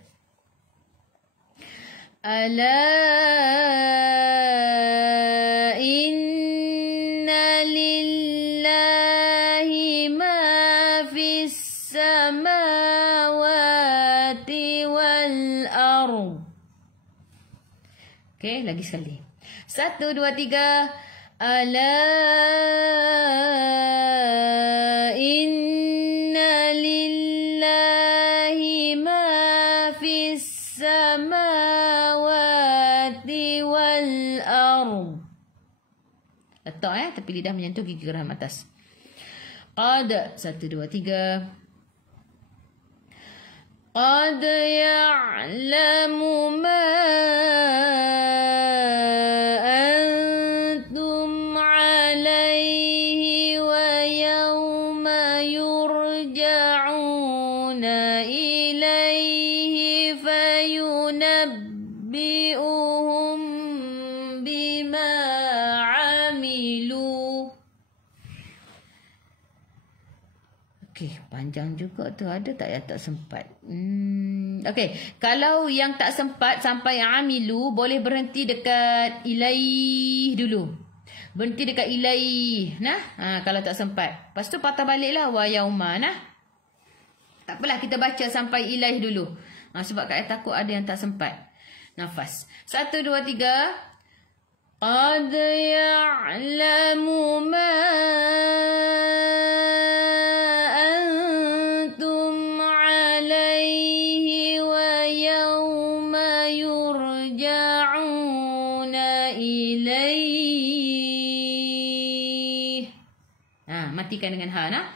Ala inna lillahi ma fis samawati wal ardh. Okey, lagi sekali. 1, 2, 3. Ala inna lillahi ma fis samawati wal ardh. Letak tepi lidah menyentuh gigi geram atas. Qad 1, 2, 3. Qad ya'lamu ma antum alaihi wa yawma yurja'una ilaihi fayunabbi'uhum bima amilu. Okey, panjang juga tu. Ada tak yang tak sempat? Okey, kalau yang tak sempat sampai amilu, boleh berhenti dekat ilaih dulu. Berhenti dekat ilaih. Nah, kalau tak sempat. Lepas tu patah baliklah wa yauma. Nah. Tak apalah, kita baca sampai ilaih dulu. Sebab Kak takut ada yang tak sempat. Nafas. 1, 2, 3. Qad ya'lamu ma antum alaihi wa yawma yurja'una ilaih. Matikan dengan ha.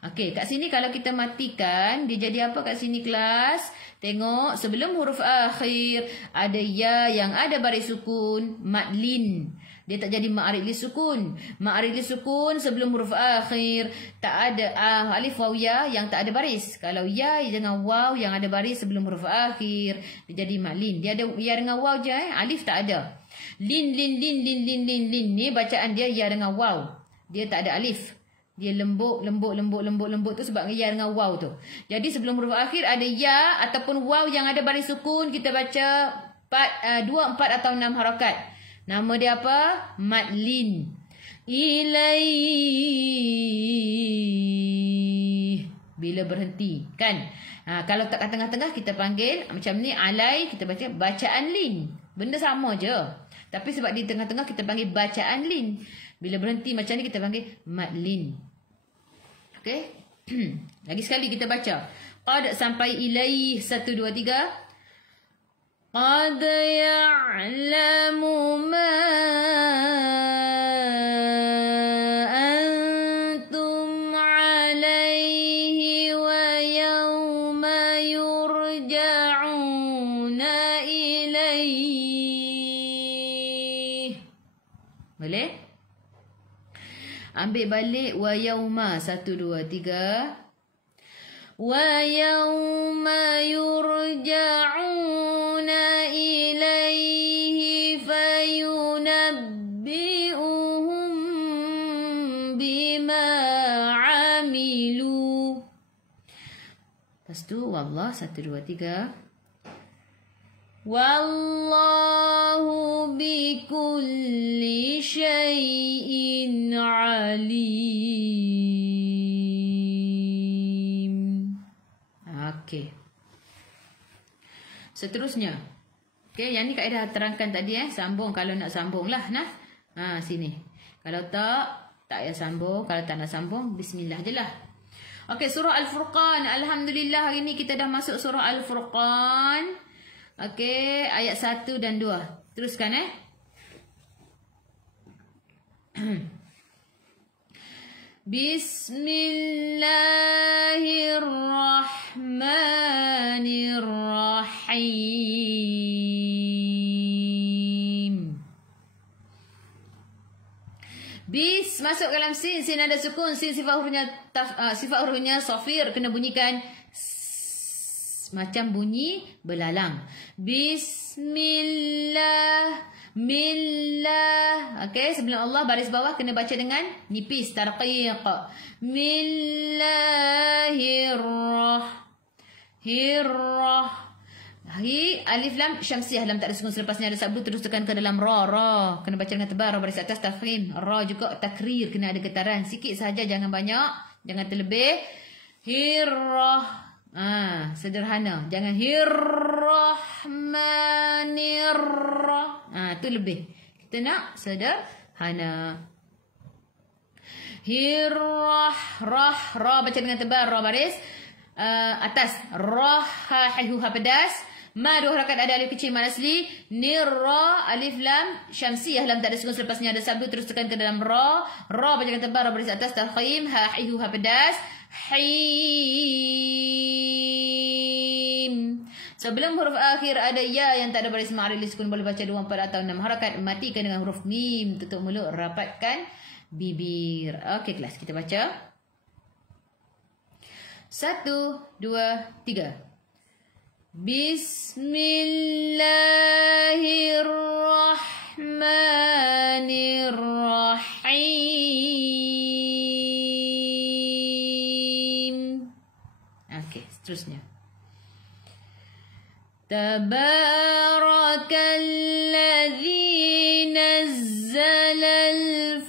Okey, kat sini kalau kita matikan, dia jadi apa kat sini kelas? Tengok, sebelum huruf akhir, ada ya yang ada baris sukun, mad lin. Dia tak jadi ma'arid li sukun. Ma'arid li sukun sebelum huruf akhir, tak ada alif waw ya yang tak ada baris. Kalau ya dengan waw yang ada baris sebelum huruf akhir, dia jadi mad lin. Dia ada ya dengan waw je, alif tak ada. Lin, lin, lin, lin, lin, lin, lin. Ni bacaan dia ya dengan waw. Dia tak ada alif. Dia lembut tu sebab ya dengan waw tu. Jadi sebelum huruf akhir ada ya ataupun waw yang ada baris sukun, kita baca 2, 4 atau 6 harakat. Nama dia apa? Mad lin. Ilaih. Bila berhenti, kan? Kalau tak kat tengah-tengah kita panggil macam ni alai, kita baca bacaan lin. Benda sama je. Tapi sebab di tengah-tengah kita panggil bacaan lin. Bila berhenti macam ni kita panggil mad lin. Okey. Lagi sekali kita baca. Qad sampai ilaih 1, 2, 3. Qad ya'lamu ma antum alaihi wa yawma yurja'una ilaih. Boleh? Ambil balik wa yauma 1, 2, 3. Wa yauma yurja'una ilaihi fayunabbi'uhum bima 'amilu. Lepas tu wallah 1, 2, 3. Wallahu bikulli syai'in alim. Okey. Seterusnya. Okey, yang ni kaedah terangkan tadi sambung kalau nak sambung lah nah. Sini. Kalau tak payah sambung. Kalau tak nak sambung, bismillah je lah. Okey, surah Al-Furqan. Alhamdulillah hari ni kita dah masuk surah Al-Furqan. Okey, ayat 1 dan 2. Teruskan Bismillahirrahmanirrahim. Bis masuk dalam sin, sin ada sukun, sin sifat hurufnya safir, kena bunyikan macam bunyi belalang. Bismillah, millah. Okey, sebelum Allah baris bawah kena baca dengan nipis, tarqiq. Millahirrahmanirrahim. Alif lam syamsiah, lam tak ada sukun, selepasnya ada sabdu terus tekan ke dalam ra. Kena baca dengan tebal, ra baris atas tafkhim. Ra juga takrir, kena ada getaran sikit saja, jangan banyak, jangan terlebih. Sederhana, jangan hirrahmanirrah. Tu lebih. Kita nak sederhana. Ra baca dengan tebal, ra baris atas, ra ha pedas. Ma 2 harakat, ada alif kecil mad asli. Nirra alif lam syamsiah, lam tak ada sukun, selepasnya ada sabdu terus tekan ke dalam ra. Ra baca dengan tebal, ra baris atas tarqim, ha pedas. Him. Sebelum huruf akhir ada ya yang tak ada baris ma'ril sukun, boleh baca 2, 4 atau 6 harakat. Matikan dengan huruf mim, tutup mulut, rapatkan bibir. Okey kelas, kita baca 1, 2, 3. Bismillahirrahmanirrahim. Okey, seterusnya. Tabarakalladzi nazzala al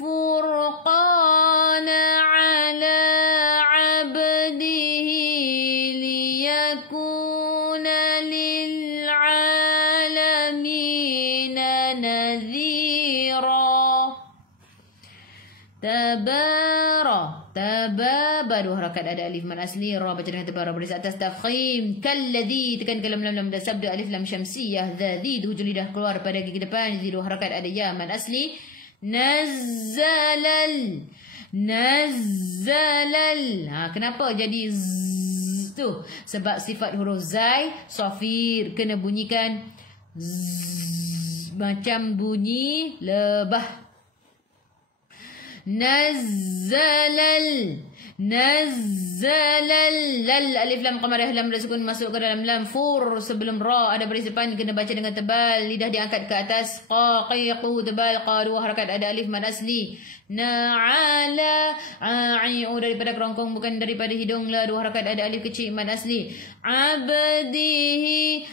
Tabara. Tababa. Dua harakat ada alif mad asli. Ra baca dengan tebal. Ra baris atas tafkhim. Kalladhi. Tekan ke lam dan sabda alif lam syamsiyah. Dhadhi. Hujung lidah keluar pada gigi depan. Jadi dua harakat ada ya mad asli. Nazzalal. Nazzalal. Kenapa jadi z tu? Sebab sifat huruf zai safir kena bunyikan z, macam bunyi lebah. Nazzalal. Nazzalal. Lal alif lam qamariyah lam sukun masuk ke dalam lam. Fur sebelum ra ada baris depan kena baca dengan tebal. Lidah diangkat ke atas. Qa qiqu tebal. Qa dua harakat ada alif mad asli. Na'ala. Ai'u daripada kerongkong bukan daripada hidung. La dua harakat ada alif kecil mad asli. Abdihi.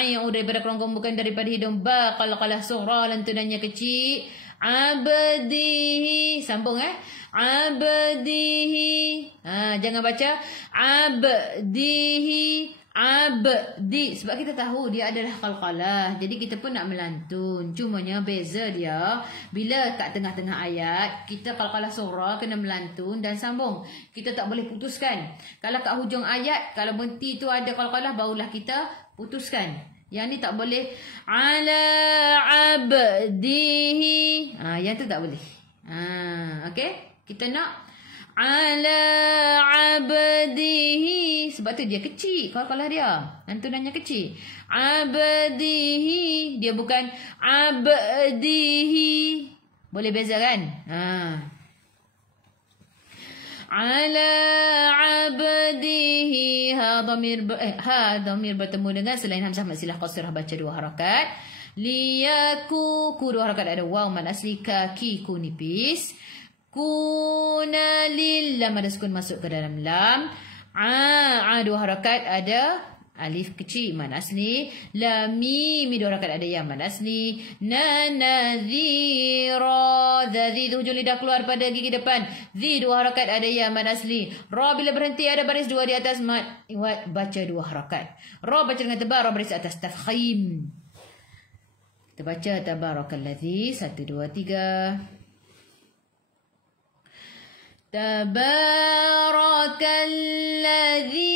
Ai'u daripada kerongkong bukan daripada hidung. Ba qalqalah sughra lantunannya kecil. Abdihi. Sambung Abdihi. Jangan baca abdihi. Abdi. Sebab kita tahu dia adalah qalqalah. Jadi kita pun nak melantun. Cumanya beza dia. Bila kat tengah-tengah ayat, kita qalqalah surah kena melantun dan sambung. Kita tak boleh putuskan. Kalau kat hujung ayat, kalau berhenti tu ada qalqalah, barulah kita putuskan. Yang ni tak boleh. Ala abdihi. Yang tu tak boleh. Okey. Kita nak ala abdihi. Sebab tu dia kecil. Kalau dia lantunannya kecil. Abdihi. Dia bukan abdihi. Boleh beza kan? Ala abdihi. Ha dhamir bertemu dengan selain hamzah mad silah qasrah baca dua harakat. Liyaku. Ku dua harakat ada waw mad asli. Kaki ku nipis. Kuna lil lam ada sukun masuk ke dalam lam. Dua harakat ada alif kecil mad asli. Lam mim dua harakat ada ya mad asli. Nadhira. Dhi hujung lidah keluar pada gigi depan. Dhi dua harakat ada ya mad asli. Ra bila berhenti ada baris dua di atas mad iwad baca dua harakat. Ra baca dengan tebal. Ra baris atas tafkhim. Kita baca tabarakalladzi 1 2 3. Tabarakalladzi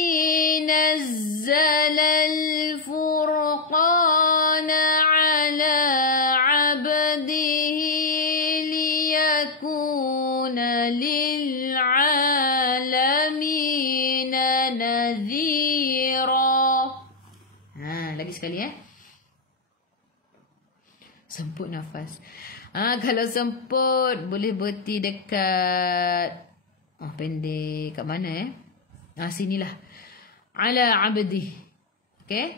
nazzala al-furqana ala 'abdihi liyakuna lil'alamina nadhira. Lagi sekali Semput nafas. Kalau semput boleh berhenti dekat pendek kat mana sinilah. Ala abdi. Okey?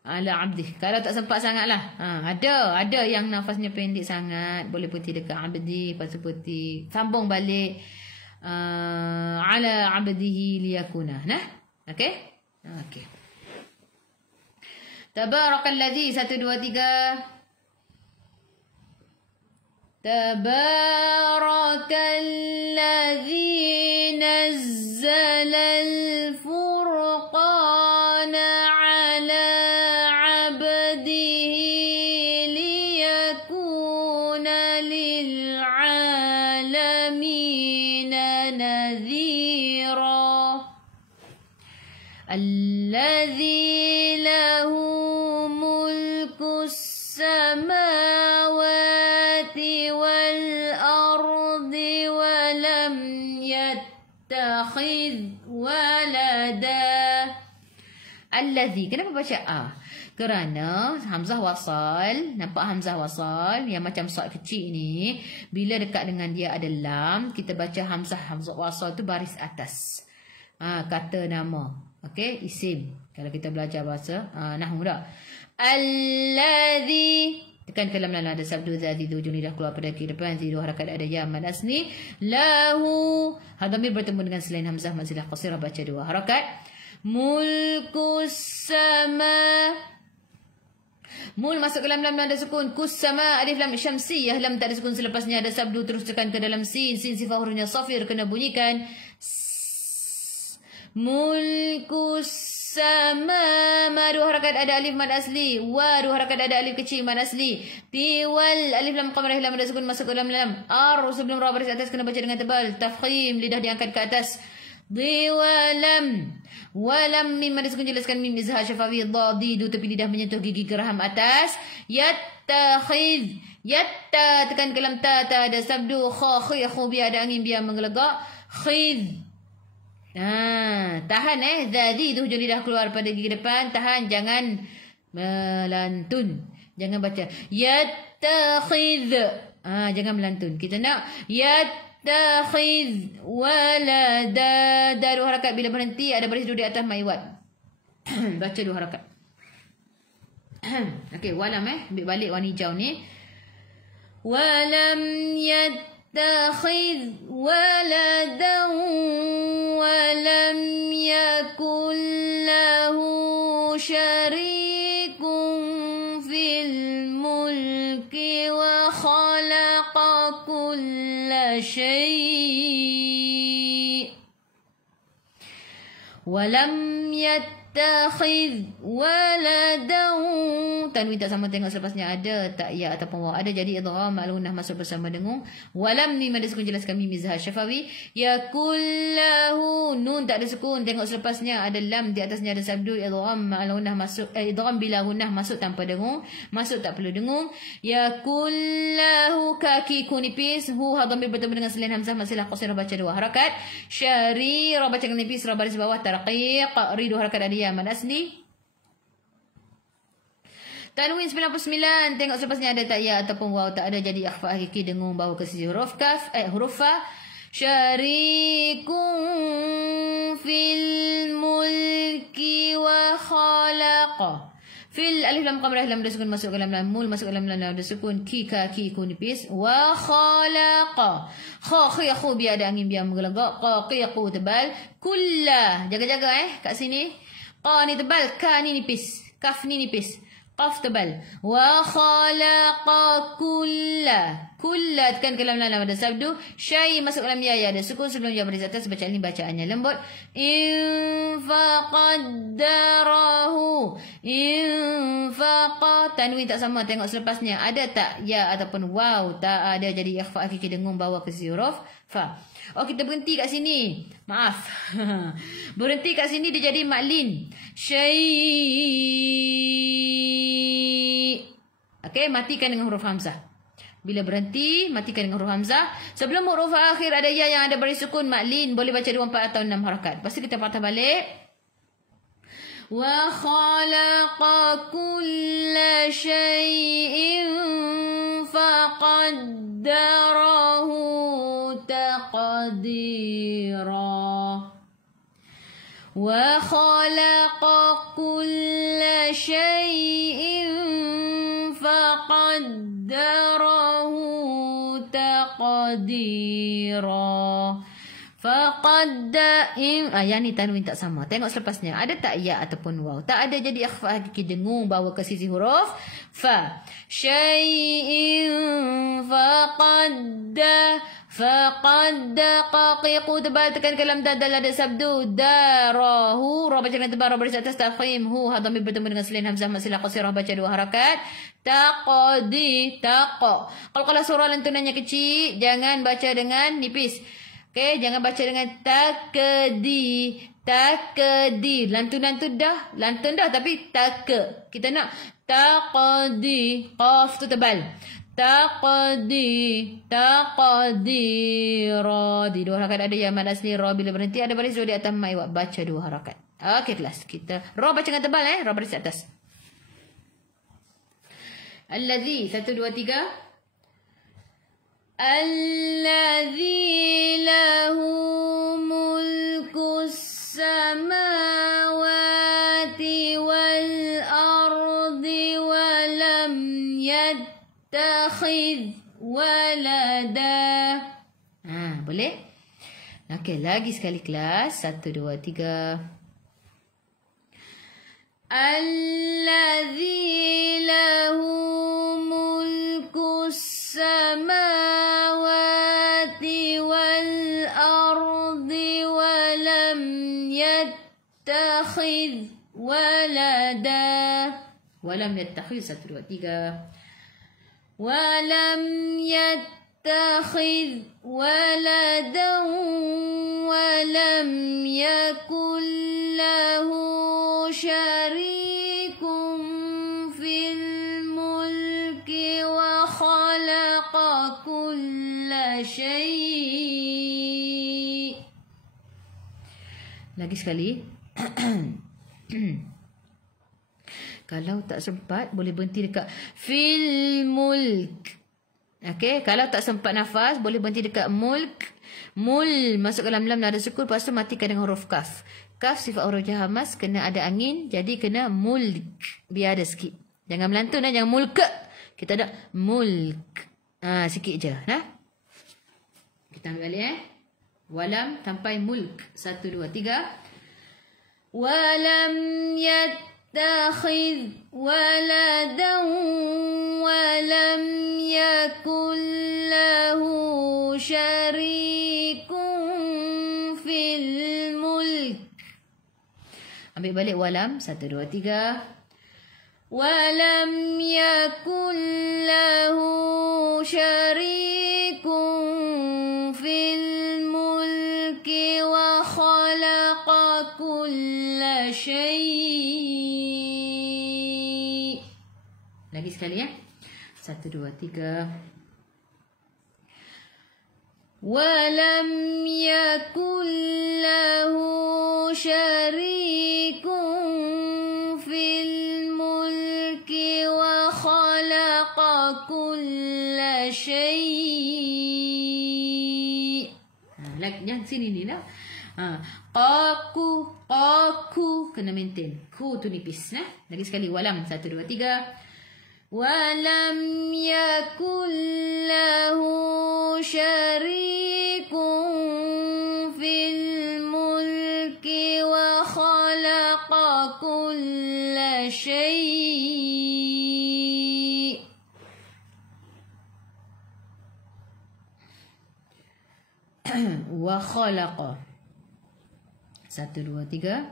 Ala abdi. Kalau tak sempat sangatlah. Ada yang nafasnya pendek sangat, boleh berhenti dekat abdi, lepas tu berhenti sambung balik ala abdihi liyakuna. Okey? Okey. Tabarakalladzi 1 2 3. Tabarakalladzi nazzala al-furqana ala 'abdihi liyakuna lil'alamina nadhira. Alladzi lahu mulku samawati wal ardi wa lam yattakhidh walada. Alladzi. Kenapa baca Kerana hamzah wasal, nampak hamzah wasal yang macam sad kecil ni, bila dekat dengan dia ada lam, kita baca hamzah wasal tu baris atas. Kata nama. Okey, isim. Kalau kita belajar bahasa nahwu dah. Alladzi. Tekan ke lam ada sabdu zadi hujung lidah keluar pada kiri depan. Dua harakat ada ya mad asli. Lahu. Dhamir bertemu dengan selain hamzah mad silah qasrah baca dua harakat. Mulkus sama. Mul masuk ke lam ada sukun. Kus sama alif lam syamsiyah lam tak ada sukun selepasnya ada sabdu terus tekan ke dalam sin. Sin sifat hurufnya safir kena bunyikan Mulkus sama. Ma dua harakat ada alif mad asli. Wa dua harakat ada alif kecil mad asli. Tiwal alif lam qamariyah lam ada sukun masuk ke dalam lam. Ar sebelum ra baris atas kena baca dengan tebal. Tafkhim lidah diangkat ke atas. Diwalam. Walam mim ada sukun jelaskan mim izhar syafawi. Dadidu tepi lidah menyentuh gigi geraham atas. Yattakhidh. Yatta tekan ke lam ta ada sabdu. Kha khu biar ada angin biar menggelegak. Khidh. Tahan Zadi tu hujung lidah keluar pada gigi depan. Tahan, jangan melantun. Jangan baca yattakhidh. Jangan melantun. Kita nak yattakhidh walada. Dua harakat bila berhenti ada baris duduk di atas maiwat. Baca dua harakat. Okey, walam ambil balik warna hijau ni. Walam yattakhidh waladan walam yakul lahu syarikun fil mulki wa khalaqa kulla syai' walam yattakhidh waladan. Tanwin tak sama, tengok selepasnya ada tak ya ataupun waw. Ada jadi idgham ma'lunah masuk bersama dengung. Walam ni ada sukun jelaskan mim izhar syafawi. Yakullahu nun tak ada sukun, tengok selepasnya ada lam, di atasnya ada sabdu idgham ma'lunah masuk idgham bila gunnah masuk tanpa dengung. Masuk tak perlu dengung. Yakullahu kaki kunipis hu ha dhamir bertemu dengan selain hamzah masilah qasirah baca dua harakat. Syari ra baca dengan nipis ra baris bawah tarqiq ri dua harakat ada ya mad asli. Tanwin 99, tengok selepasnya ada tak ya ataupun waw, tak ada jadi akhfa hakiki dengung bawa ke sisi huruf kaf huruf fa. Syarikun fil mulki wa khalaqa. Fil alif lam qamariyah lam ada sukun masuk ke dalam lam. Mul masuk ke dalam lam ada sukun. Ki kaki ku nipis. Wa khalaqa. Kha khiyahu biar ada angin biar menggelegak. Qa qiyahu tebal. Kulla. Jaga-jaga kat sini. Qa ni tebal, ka ni nipis. Kaf ni nipis. Qaf tebal. Wa khalaqa kulla. Kulla tekan ke dalam lam ada sabdu. Syai masuk ke dalam ya ada sukun sebelum ya baris atas. Bacaan ni bacaannya lembut. Infaqaddarahu. Infaqa. Tanwin tak sama, tengok selepasnya ada tak ya ataupun waw. Tak ada jadi ikhfa hakiki dengung bawa ke sisi huruf fa. Kita berhenti kat sini. Maaf. Berhenti kat sini dia jadi maklin. Syai. Okey, matikan dengan huruf hamzah. Bila berhenti, matikan dengan huruf hamzah. Sebelum huruf akhir ada ya yang ada baris sukun maklin. Boleh baca 2, 4 atau 6 harakat. Lepas tu kita patah balik. Wa khalaqa kulla syai'in faqaddarahu taqdira. Wa khalaqa kulla syai'in faqaddarahu taqdira. Faqaddaim. Yang ni tanwin tak sama. Tengok selepasnya. Ada tak ya ataupun waw? Tak ada jadi akhfa hakiki dengung bawa ke sisi huruf fa. Syai'in faqadda. Faqadda qaqiqu tebal tekan kalam dadal ada sabdu. Darahu. Ra baca dengan tebal. Ra baris atas tafkhim. Hu hadamir bertemu dengan selain hamzah masilah qasirah baca 2 harakat. Taqdi. Taqa. Kalau surah lantunannya kecil, jangan baca dengan nipis. Okey, jangan baca dengan takdi. Takdi. Lantunan tu dah. Lantun dah tapi take. Kita nak taqdi. Qaf tu tebal. Taqdi. Taqdira. Di 2 harakat ada ya mad asli ra bila berhenti ada baris 2 di atas maiwat. Baca 2 harakat. Okey kelas. Kita ra baca dengan tebal ra baris atas. Allazi 1 2 3. Allazi lahu mulkus samawati wal ardi wa lam yattakhidh walada. Boleh? Okey, lagi sekali kelas. 1 2 3. Allazi lahu mulkus samawati wal ardi wa lam yattakhidh Walam yattakhidh. 1, 2, 3. Walam yattakhidh waladan walam yakul lahu syarikun fil mulki wa khalaqa kulla syai'. Lagi sekali. Kalau tak sempat, boleh berhenti dekat fil mulk. Okey, kalau tak sempat nafas, boleh berhenti dekat mulk. Mul masuk ke dalam lam, ada sukun, lepas tu matikan dengan huruf kaf. Kaf sifat huruf jahamas, kena ada angin, jadi kena mulk. Biar ada sikit. Jangan melantun, jangan mulk. Kita ada mulk. Sikit je. Kita ambil balik. Walam sampai mulk. 1, 2, 3. Walam yattakhidh waladan walam yakul lahu syarikun fil mulk. Ambil balik walam. 1, 2, 3. Walam yakul lahu syarikun fil mulki wa khalaqa kulla syai'. Lagi sekali 1, 2, 3. Walam yakul lahu syarikun fil mulki wa khalaqa kulla syai'. Yang sini ni lah. Qaku kena maintain. Ku tu nipis. Lagi sekali. Walam. 1, 2, 3. Walam yakul lahu syarikun fil mulki wa khalaqa kulla syai'. Wa khalaqa. 1, 2, 3.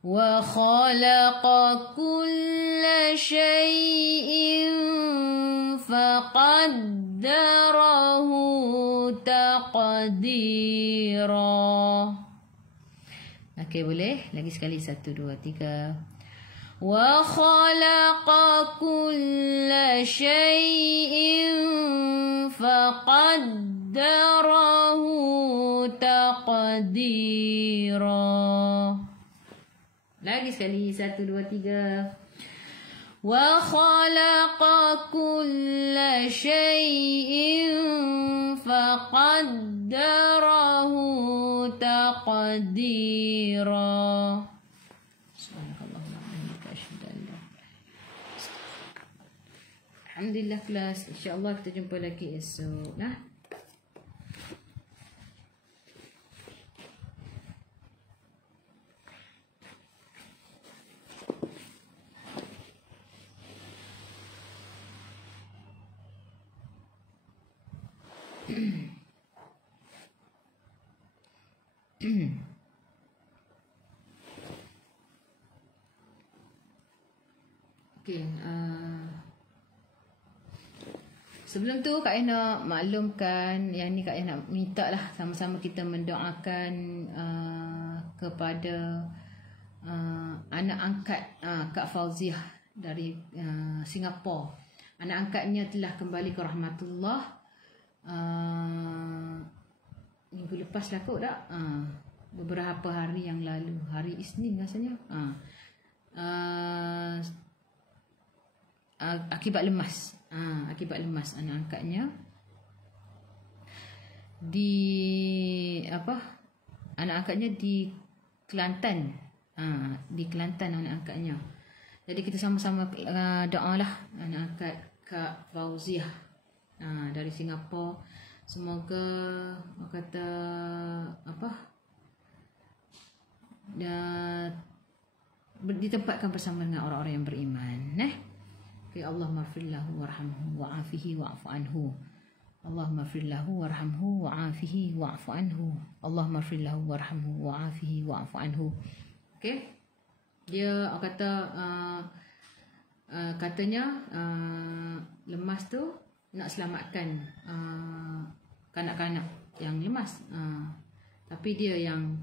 Wa khalaqa kulla syai'in faqaddarahu taqdira. Okey, boleh? Lagi sekali. 1, 2, 3. Wa khalaqa kulla syai'in faqaddarahu taqdira. Lagi sekali. 1, 2, 3. Wa khalaqa kulla syai'in faqaddarahu taqdira. Subhanallah. Alhamdulillah kelas. InsyaAllah kita jumpa lagi esok. Okay, sebelum tu Kak Ai nak maklumkan, yang ni Kak Ai nak minta lah sama-sama kita mendoakan kepada anak angkat Kak Fauziah dari Singapura. Anak angkatnya telah kembali ke rahmatullah minggu lepas lah kot tak? Beberapa hari yang lalu, hari Isnin rasanya. Akibat lemas. Akibat lemas anak angkatnya anak angkatnya di Kelantan. Di Kelantan anak angkatnya. Jadi kita sama-sama doalah anak angkat Kak Fauziah dari Singapura. Semoga kata ditempatkan bersama dengan orang-orang yang beriman. Okay, Allahumma firlahu warhamhu wa'afihi wa'fu anhu. Allahumma firlahu warhamhu wa'afihi wa'fu anhu. Allahumma firlahu warhamhu wa'afihi wa'fu anhu. Okay, dia kata katanya lemas tu nak selamatkan kanak-kanak yang lemas, tapi dia yang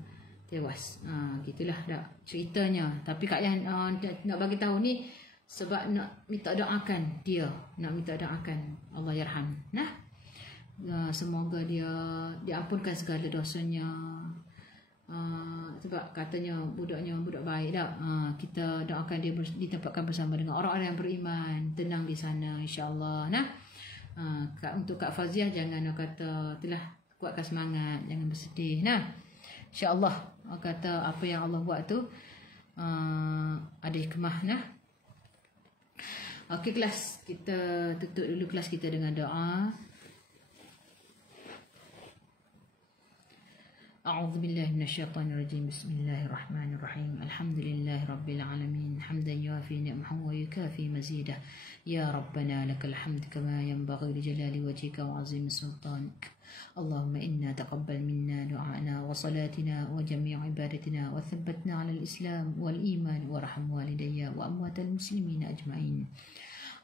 tewas. Gitulah dah ceritanya. Tapi Kak Ayah nak bagi tahu ni sebab nak minta doakan dia, nak minta doakan Allah yarham. Nah, semoga dia diampunkan segala dosanya. Sebab katanya budaknya budak baik dah. Kita doakan dia ditempatkan bersama dengan orang-orang yang beriman, tenang di sana insya-Allah. Nah, untuk Kak Faziah jangan kata itulah, kuatkan semangat, jangan bersedih. Nah, insya-Allah kata apa yang Allah buat tu ada hikmah. Nah, okey kelas, kita tutup dulu kelas kita dengan doa. أعوذ بالله من الشيطان الرجيم بسم الله الرحمن الرحيم الحمد لله رب العالمين حمدا يوافي نعمه ويكافي مزيده يا ربنا لك الحمد كما ينبغي لجلال وجهك وعظيم سلطانك اللهم إنا تقبل منا دعاءنا وصلاتنا وجميع عبادتنا وثبتنا على الإسلام والإيمان وارحم والدي وأموات المسلمين أجمعين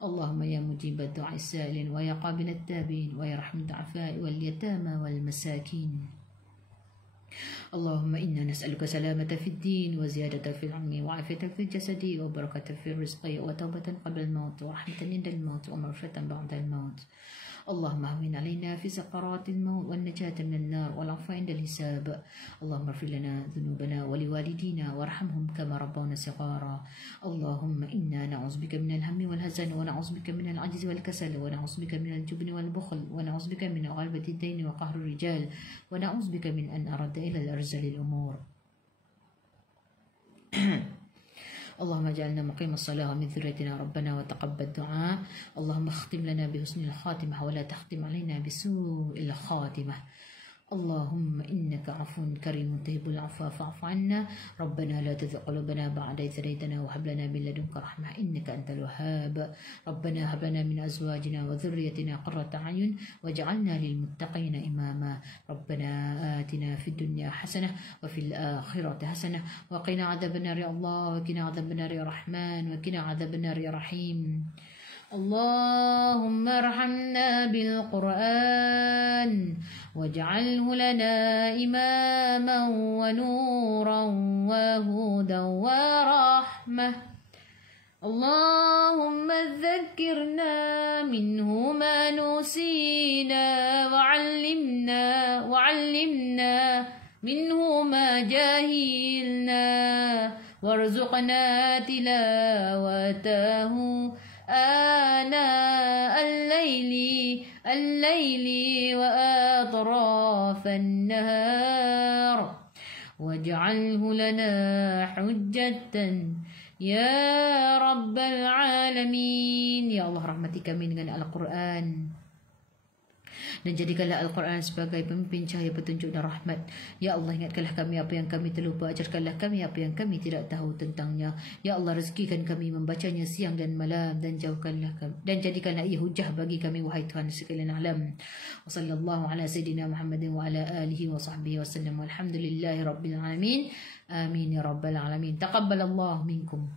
اللهم يا مجيب الدعاء السائلين ويا قابل التابين ويا رحم الضعفاء واليتامى والمساكين اللهم إنا نسألك سلامة في الدين وزيادة في العلم وعافية في الجسد وبركة في الرزق وتوبة قبل الموت ورحمة عند الموت ومغفرة بعد الموت اللهم هون علينا في سقرات الموت والنجاة من النار والعفو عند الحساب اللهم اغفر لنا ذنوبنا ولوالدينا وارحمهم كما ربونا صغارا اللهم إنا نعوذ بك من الهم والحزن ونعوذ بك من العجز والكسل ونعوذ بك من الجبن والبخل ونعوذ بك من غلبة الدين وقهر الرجال ونعوذ بك من أن أرد إلى الأرذل الأمور اللهم اجعلنا مقيم الصلاة ومن ذريتنا ربنا وتقبل دعاء اللهم اختم لنا بحسن الخاتمة ولا تختم علينا بسوء الخاتمة اللهم إنك عفو كريم تهب العفو فاعف عنا ربنا لا تزغ قلوبنا بعد إذ هديتنا وهب لنا من لدنك رحمة إنك أنت الوهاب ربنا هب لنا من أزواجنا وذريتنا قرة أعين واجعلنا للمتقين إماما ربنا آتنا في الدنيا حسنة وفي الآخرة حسنة وقنا عذاب النار يا الله وقنا عذاب النار يا رحمن وقنا عذاب النار يا رحيم اللهم ارحمنا بالقرآن واجعله لنا إماما ونورا وهدى ورحمة اللهم ذكرنا منه ما نسينا وعلمنا منه ما جهلنا وارزقنا تلاوته آناء الليل وأطراف النهار واجعله لنا حجة يا رب العالمين يا الله rahmati kami dengan Al-Quran dan jadikanlah Al-Quran sebagai pemimpin cahaya petunjuk dan rahmat. Ya Allah, ingatkanlah kami apa yang kami terlupa, ajarkanlah kami apa yang kami tidak tahu tentangnya. Ya Allah, rezekikan kami membacanya siang dan malam dan jauhkanlah kami dan jadikanlah ia hujah bagi kami wahai Tuhan sekalian alam. Wa sallallahu ala sayidina Muhammadin wa ala alihi wa sahbihi wasallam. Walhamdulillahi rabbil alamin. Amin ya rabbal alamin. Taqabbalallahu minkum.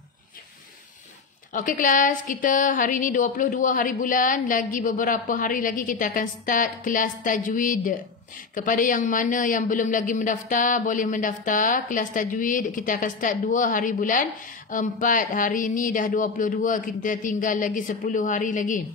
Okey kelas, kita hari ni 22 hari bulan, lagi beberapa hari lagi kita akan start kelas tajwid. Kepada yang mana yang belum lagi mendaftar, boleh mendaftar kelas tajwid. Kita akan start 2 hari bulan 4. Hari ni dah 22, kita tinggal lagi 10 hari lagi.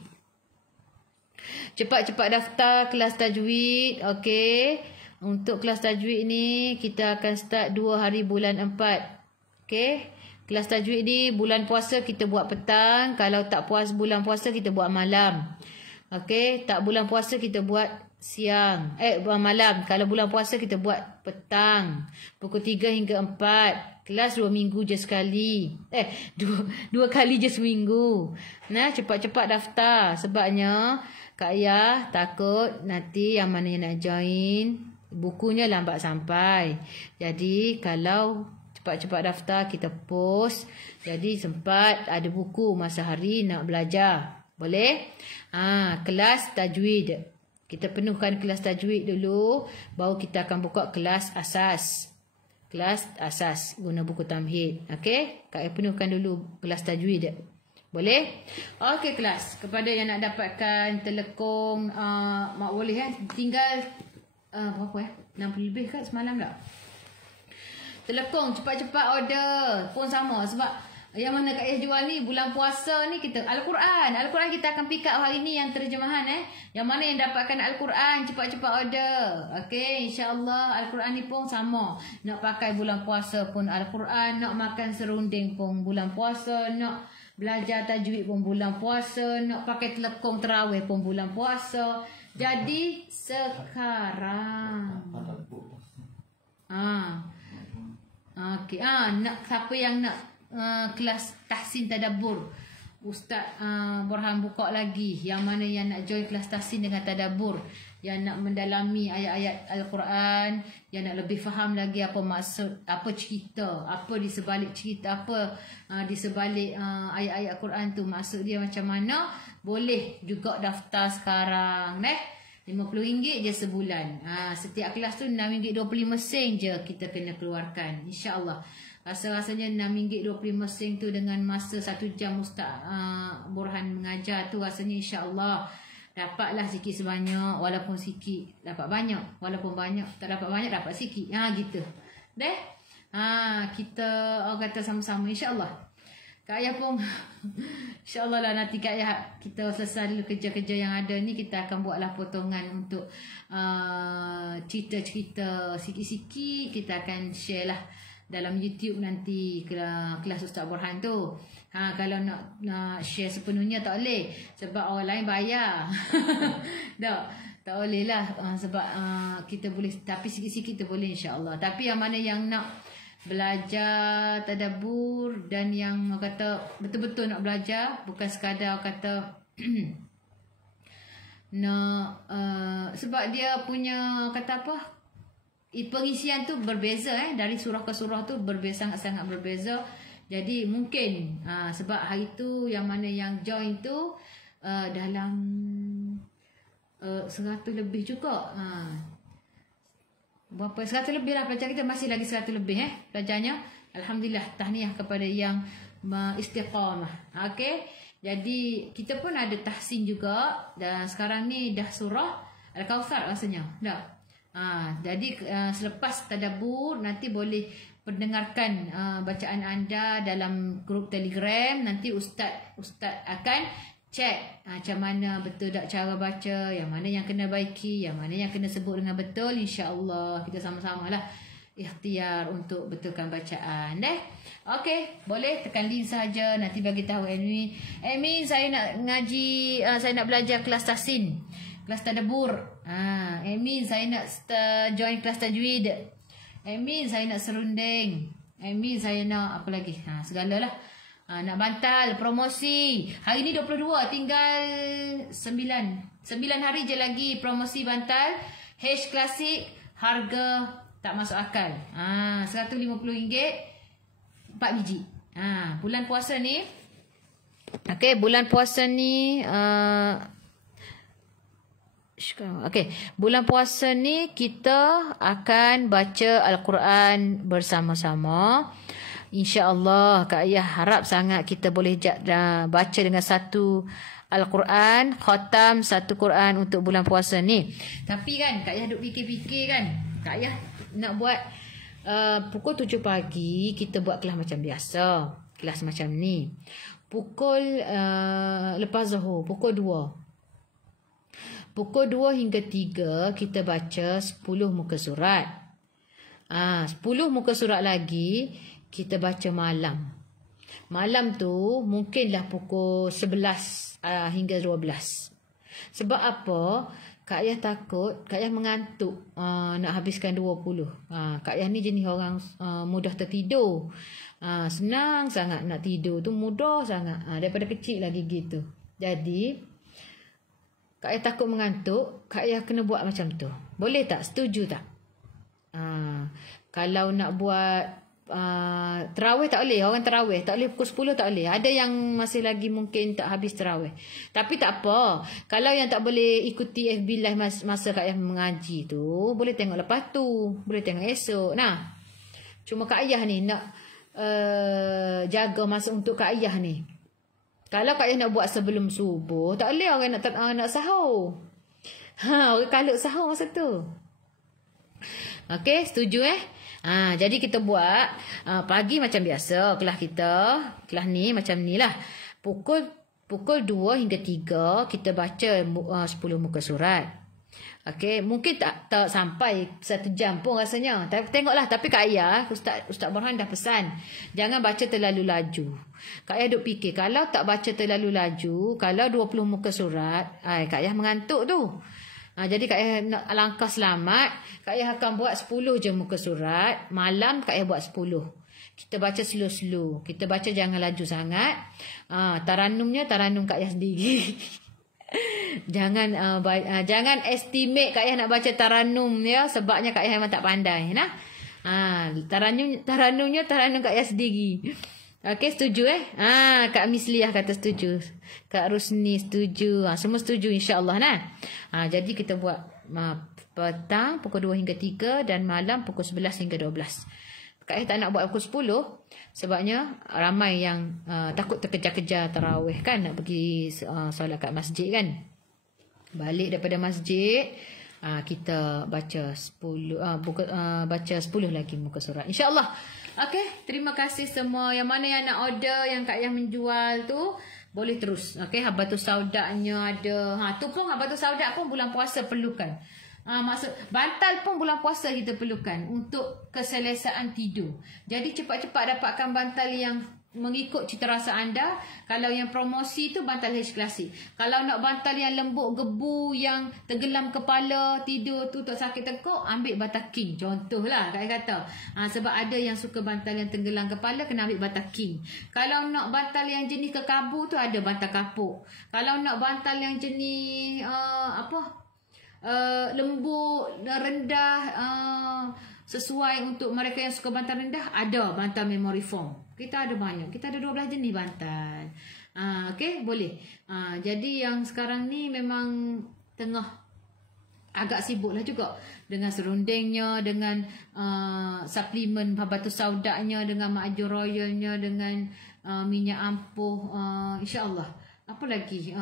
Cepat-cepat daftar kelas tajwid. Okey, untuk kelas tajwid ni kita akan start 2 hari bulan 4. Okey, kelas tajwid ni bulan puasa kita buat petang. Kalau tak puas bulan puasa kita buat malam. Okey, tak bulan puasa kita buat siang. Malam. Kalau bulan puasa kita buat petang. Pukul 3 hingga 4. Kelas 2 minggu je sekali. Dua kali je seminggu. Nah, cepat-cepat daftar. Sebabnya Kak Ayah takut nanti yang mana yang nak join bukunya lambat sampai. Jadi kalau cepat-cepat daftar, kita post. Jadi sempat ada buku masa hari nak belajar. Boleh? Kelas tajwid. Kita penuhkan kelas tajwid dulu. Baru kita akan buka kelas asas. Kelas asas guna buku tamhid. Okey? Kak penuhkan dulu kelas tajwid. Boleh? Okey kelas. Kepada yang nak dapatkan telekong, mak boleh tinggal berapa 60 lebih kat semalam tak? Telekong cepat-cepat order. Pun sama sebab yang mana Kak Yah jual ni bulan puasa ni kita Al-Quran kita akan pick up hari ni yang terjemahan Yang mana yang dapatkan Al-Quran cepat-cepat order. Okey, insya-Allah Al-Quran ni pun sama. Nak pakai bulan puasa pun Al-Quran, nak makan serunding pun bulan puasa, nak belajar tajwid pun bulan puasa, nak pakai telekong terawih pun bulan puasa. Jadi sekarang okey, nak siapa yang nak kelas tahsin tadabbur, Ustaz Borhan buka lagi. Yang mana yang nak join kelas tahsin dengan tadabbur, yang nak mendalami ayat-ayat Al-Quran, yang nak lebih faham lagi apa maksud, apa cerita, apa di sebalik cerita, apa di sebalik ayat-ayat Al-Quran tu, maksud dia macam mana, boleh juga daftar sekarang RM50 je sebulan. Setiap kelas tu RM6.25 je kita kena keluarkan, insya-Allah. Rasa-rasanya RM6.25 tu dengan masa 1 jam Ustaz Borhan mengajar tu, rasanya insya-Allah dapatlah sikit sebanyak. Walaupun sikit dapat banyak, walaupun banyak tak dapat banyak dapat sikit. Gitu. Kita kata sama-sama insya-Allah. Kak Ayah pun insya-Allah lah nanti Kak Ayah kita selesai dulu kerja-kerja yang ada ni, kita akan buatlah potongan untuk cerita-cerita sikit-sikit. Kita akan share lah dalam YouTube nanti kelas Ustaz Borhan tu. Kalau nak share sepenuhnya tak boleh sebab orang lain bayar. tak boleh lah sebab kita boleh, tapi sikit-sikit kita boleh insya-Allah. Tapi yang mana yang nak belajar tadabbur dan yang kata betul-betul nak belajar, bukan sekadar kata nak sebab dia punya kata apa, pengisian tu berbeza dari surah ke surah tu sangat-sangat berbeza. Jadi mungkin sebab hari tu yang mana yang join tu dalam 100 lebih juga. Berapa 100 lebih lah pelajar kita, masih lagi 100 lebih pelajarnya. Alhamdulillah, tahniah kepada yang istiqamah. Okey. Jadi kita pun ada tahsin juga, dan sekarang ni dah surah Al-Kautsar rasanya. Dah. Jadi selepas tadabbur nanti boleh pendengarkan bacaan anda dalam grup Telegram. Nanti Ustaz akan cek macam mana betul tak cara baca, yang mana yang kena baiki, yang mana yang kena sebut dengan betul. InsyaAllah kita sama-sama lah ikhtiar untuk betulkan bacaan. Okey, boleh tekan link saja. Nanti bagi tahu admin saya nak ngaji, saya nak belajar kelas tahsin, kelas tadabbur. Admin saya nak join kelas tajwid. Admin saya nak serunding. Admin saya nak apa lagi? Segalalah. Nak bantal, promosi. Hari ni 22, tinggal 9 hari je lagi promosi bantal H Klasik, harga tak masuk akal. RM150 4 biji. Bulan puasa ni. Okey, bulan puasa ni bulan puasa ni kita akan baca Al-Quran bersama-sama. InsyaAllah Kak Ayah harap sangat kita boleh baca dengan satu Al-Quran, khatam satu Quran untuk bulan puasa ni. Tapi kan Kak Ayah duk fikir-fikir kan, Kak Ayah nak buat pukul 7 pagi kita buat kelas macam biasa, kelas macam ni. Pukul lepas Zuhur pukul 2 hingga 3 kita baca 10 muka surat. 10 muka surat lagi kita baca malam. Malam tu mungkinlah pukul 11 hingga 12. Sebab apa? Kak Ayah takut Kak Ayah mengantuk nak habiskan 20. Kak Ayah ni jenis orang mudah tertidur. Senang sangat nak tidur tu, mudah sangat. Daripada kecil lagi gitu. Jadi Kak Ayah takut mengantuk, Kak Ayah kena buat macam tu. Boleh tak? Setuju tak? Kalau nak buat terawih tak boleh. Orang terawih tak boleh pukul 10 tak boleh. Ada yang masih lagi mungkin tak habis terawih. Tapi tak apa. Kalau yang tak boleh ikuti FB Live masa Kak Ayah mengaji tu, boleh tengok lepas tu. Boleh tengok esok. Cuma Kak Ayah ni nak jaga masa untuk Kak Ayah ni. Kalau Kak Ayah nak buat sebelum subuh, tak boleh orang nak sahur. Orang kalut sahur masa tu. Okey, setuju jadi kita buat pagi macam biasa kelas kita. Kelas ni macam ni lah. Pukul 2 hingga 3 kita baca 10 muka surat. Okey, mungkin tak sampai 1 jam pun rasanya. Tengoklah, tapi Kak Ayah, Ustaz Borhan dah pesan, jangan baca terlalu laju. Kak Ayah duk fikir, kalau tak baca terlalu laju, kalau 20 muka surat, Kak Ayah mengantuk tu. Jadi Kak Ayah nak langkah selamat, Kak Ayah akan buat 10 je muka surat. Malam Kak Ayah buat 10. Kita baca slow-slow. Kita baca jangan laju sangat. Taranumnya taranum Kak Ayah sendiri. Jangan estimate Kak Ayah nak baca taranum ya, sebabnya Kak Ayah memang tak pandai nah. Taranumnya taranum Kak Ayah sendiri. Okey, setuju Kak Misliah kata setuju. Kak Rusni setuju. Semua setuju insya-Allah nah. Jadi kita buat petang pukul 2 hingga 3 dan malam pukul 11 hingga 12. Kak Ayah tak nak buat pukul 10 sebabnya ramai yang takut terkejar-kejar tarawih kan, nak pergi solat kat masjid kan. Balik daripada masjid kita baca 10 baca 10 lagi muka surat insya-Allah. Okey, terima kasih semua. Yang mana yang nak order yang Kak Ayah menjual tu boleh terus. Okey, habatus saudaknya ada. Tu pun habatus saudak pun bulan puasa perlukan. Maksud bantal pun bulan puasa kita perlukan untuk keselesaan tidur. Jadi cepat-cepat dapatkan bantal yang mengikut cita rasa anda. Kalau yang promosi tu bantal H klasik. Kalau nak bantal yang lembut gebu, yang tenggelam kepala, tidur tu tak sakit tengkuk, ambil bantal king. Contohlah Kak kata. Sebab ada yang suka bantal yang tenggelam kepala, kena ambil bantal king. Kalau nak bantal yang jenis kekabu tu ada bantal kapuk. Kalau nak bantal yang jenis lembut, rendah, sesuai untuk mereka yang suka bantal rendah, ada bantal memory foam. Kita ada banyak. Kita ada 12 jenis bantal. Okey, boleh. Jadi yang sekarang ni memang tengah agak sibuk lah juga dengan serundingnya, dengan suplemen habatus saudaknya, dengan ma'ajur royalnya, dengan minyak ampuh, insya-Allah. Apa lagi?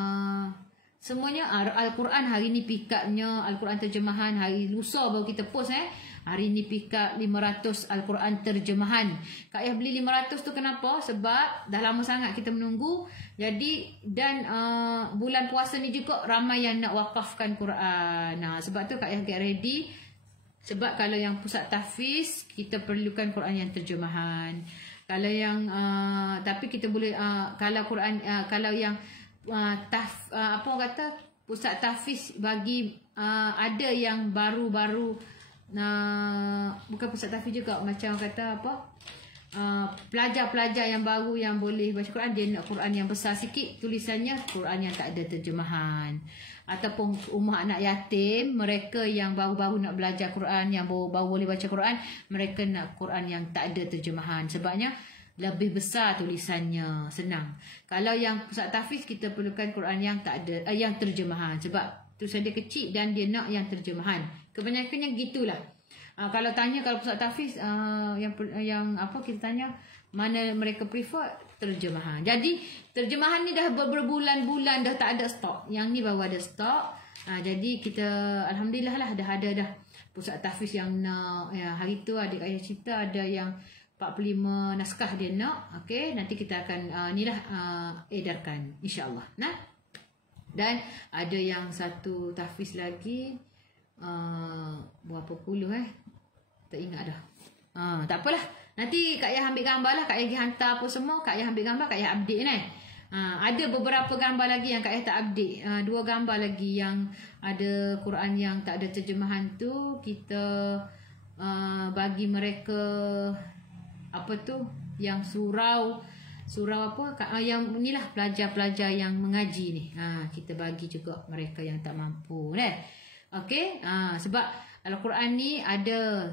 Semuanya Al-Quran hari ni pikatnya, Al-Quran terjemahan hari lusa baru kita post Hari ni pikat 500 Al-Quran terjemahan. Kak Ayah beli 500 tu kenapa? Sebab dah lama sangat kita menunggu. Jadi dan bulan puasa ni juga ramai yang nak wakafkan Quran. Sebab tu Kak Ayah get ready. Sebab kalau yang pusat tahfiz kita perlukan Quran yang terjemahan. Kalau yang tapi kita boleh kalau Quran kalau yang apa orang kata pusat tahfiz bagi ada yang baru-baru bukan pusat tahfiz juga, macam kata apa pelajar-pelajar yang baru yang boleh baca Quran, dia nak Quran yang besar sikit, tulisannya Quran yang tak ada terjemahan. Ataupun rumah anak yatim, mereka yang baru-baru nak belajar Quran, yang baru boleh baca Quran, mereka nak Quran yang tak ada terjemahan. Sebabnya lebih besar tulisannya, senang. Kalau yang pusat tahfiz kita perlukan Quran yang tak ada yang terjemahan, sebab tulisan dia kecil dan dia nak yang terjemahan. Kebanyakannya gitulah. Kalau tanya, kalau pusat tahfiz yang apa kita tanya mana mereka prefer, terjemahan. Jadi terjemahan ni dah berbulan-bulan dah tak ada stok. Yang ni baru ada stok. Jadi kita alhamdulillah lah dah ada dah pusat tahfiz yang nak. Hari tu adik ayah cerita ada yang 45 naskah dia nak. Okey, nanti kita akan edarkan insya-Allah. Dan ada yang satu tahfiz lagi berapa puluh tak ingat dah. Tak apalah. Nanti Kak Ayah ambil gambar lah. Kak Ayah pergi hantar apa semua, Kak Ayah ambil gambar, Kak Ayah update ada beberapa gambar lagi yang Kak Ayah tak update. 2 gambar lagi yang ada Quran yang tak ada terjemahan tu, kita bagi mereka apa tu yang surau apa yang inilah pelajar-pelajar yang mengaji ni, kita bagi juga mereka yang tak mampu okey. Sebab Al-Quran ni ada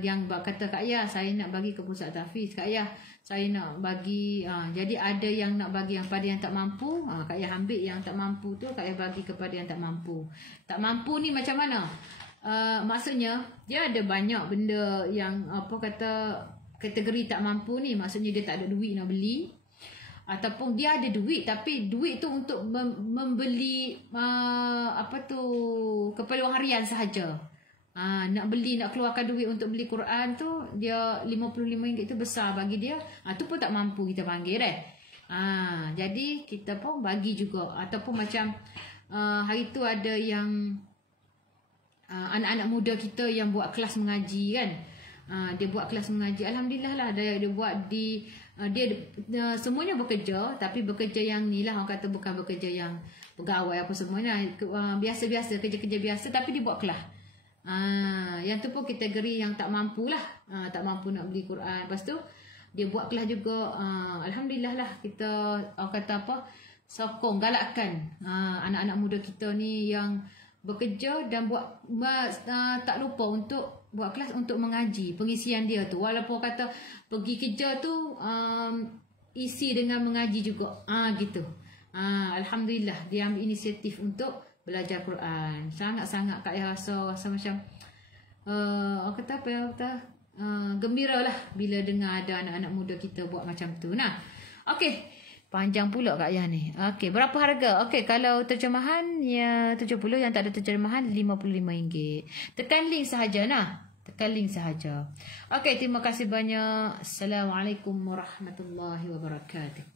yang kata Kak Ayah, saya nak bagi ke pusat tahfiz, Kak Ayah saya nak bagi jadi ada yang nak bagi yang pada yang tak mampu, Kak Ayah ambil yang tak mampu tu, Kak Ayah bagi kepada yang tak mampu. Tak mampu ni macam mana? Maksudnya dia ada banyak benda yang apa kata kategori tak mampu ni, maksudnya dia tak ada duit nak beli, ataupun dia ada duit tapi duit tu untuk membeli keperluan harian sahaja. Nak keluarkan duit untuk beli Quran tu, dia RM55 tu besar bagi dia. Tu pun tak mampu kita panggil jadi kita pun bagi juga. Ataupun macam hari tu ada yang anak-anak muda kita yang buat kelas mengaji kan. Dia buat kelas mengaji, alhamdulillah lah, dia buat di dia semuanya bekerja, tapi bekerja yang ni lah, orang kata bukan bekerja yang pegawai apa semuanya, biasa-biasa, kerja-kerja biasa, tapi dia buat kelas. Yang tu pun kategori yang tak mampu lah, tak mampu nak beli Quran. Lepas tu dia buat kelas juga. Alhamdulillah lah, kita orang kata sokong, galakkan anak-anak muda kita ni yang bekerja dan tak lupa untuk buat kelas untuk mengaji. Pengisian dia tu, walaupun kata pergi kerja tu isi dengan mengaji juga. Gitu. Alhamdulillah dia ambil inisiatif untuk belajar Quran. Sangat-sangat Kak Yah rasa macam kata gembira lah bila dengar ada anak-anak muda kita buat macam tu. Okey. Panjang pula Kak Yah ni. Okey, berapa harga? Okey, kalau terjemahan ya 70, yang tak ada terjemahan RM55. Tekan link sahaja Tekan link sahaja. Okey, terima kasih banyak. Assalamualaikum warahmatullahi wabarakatuh.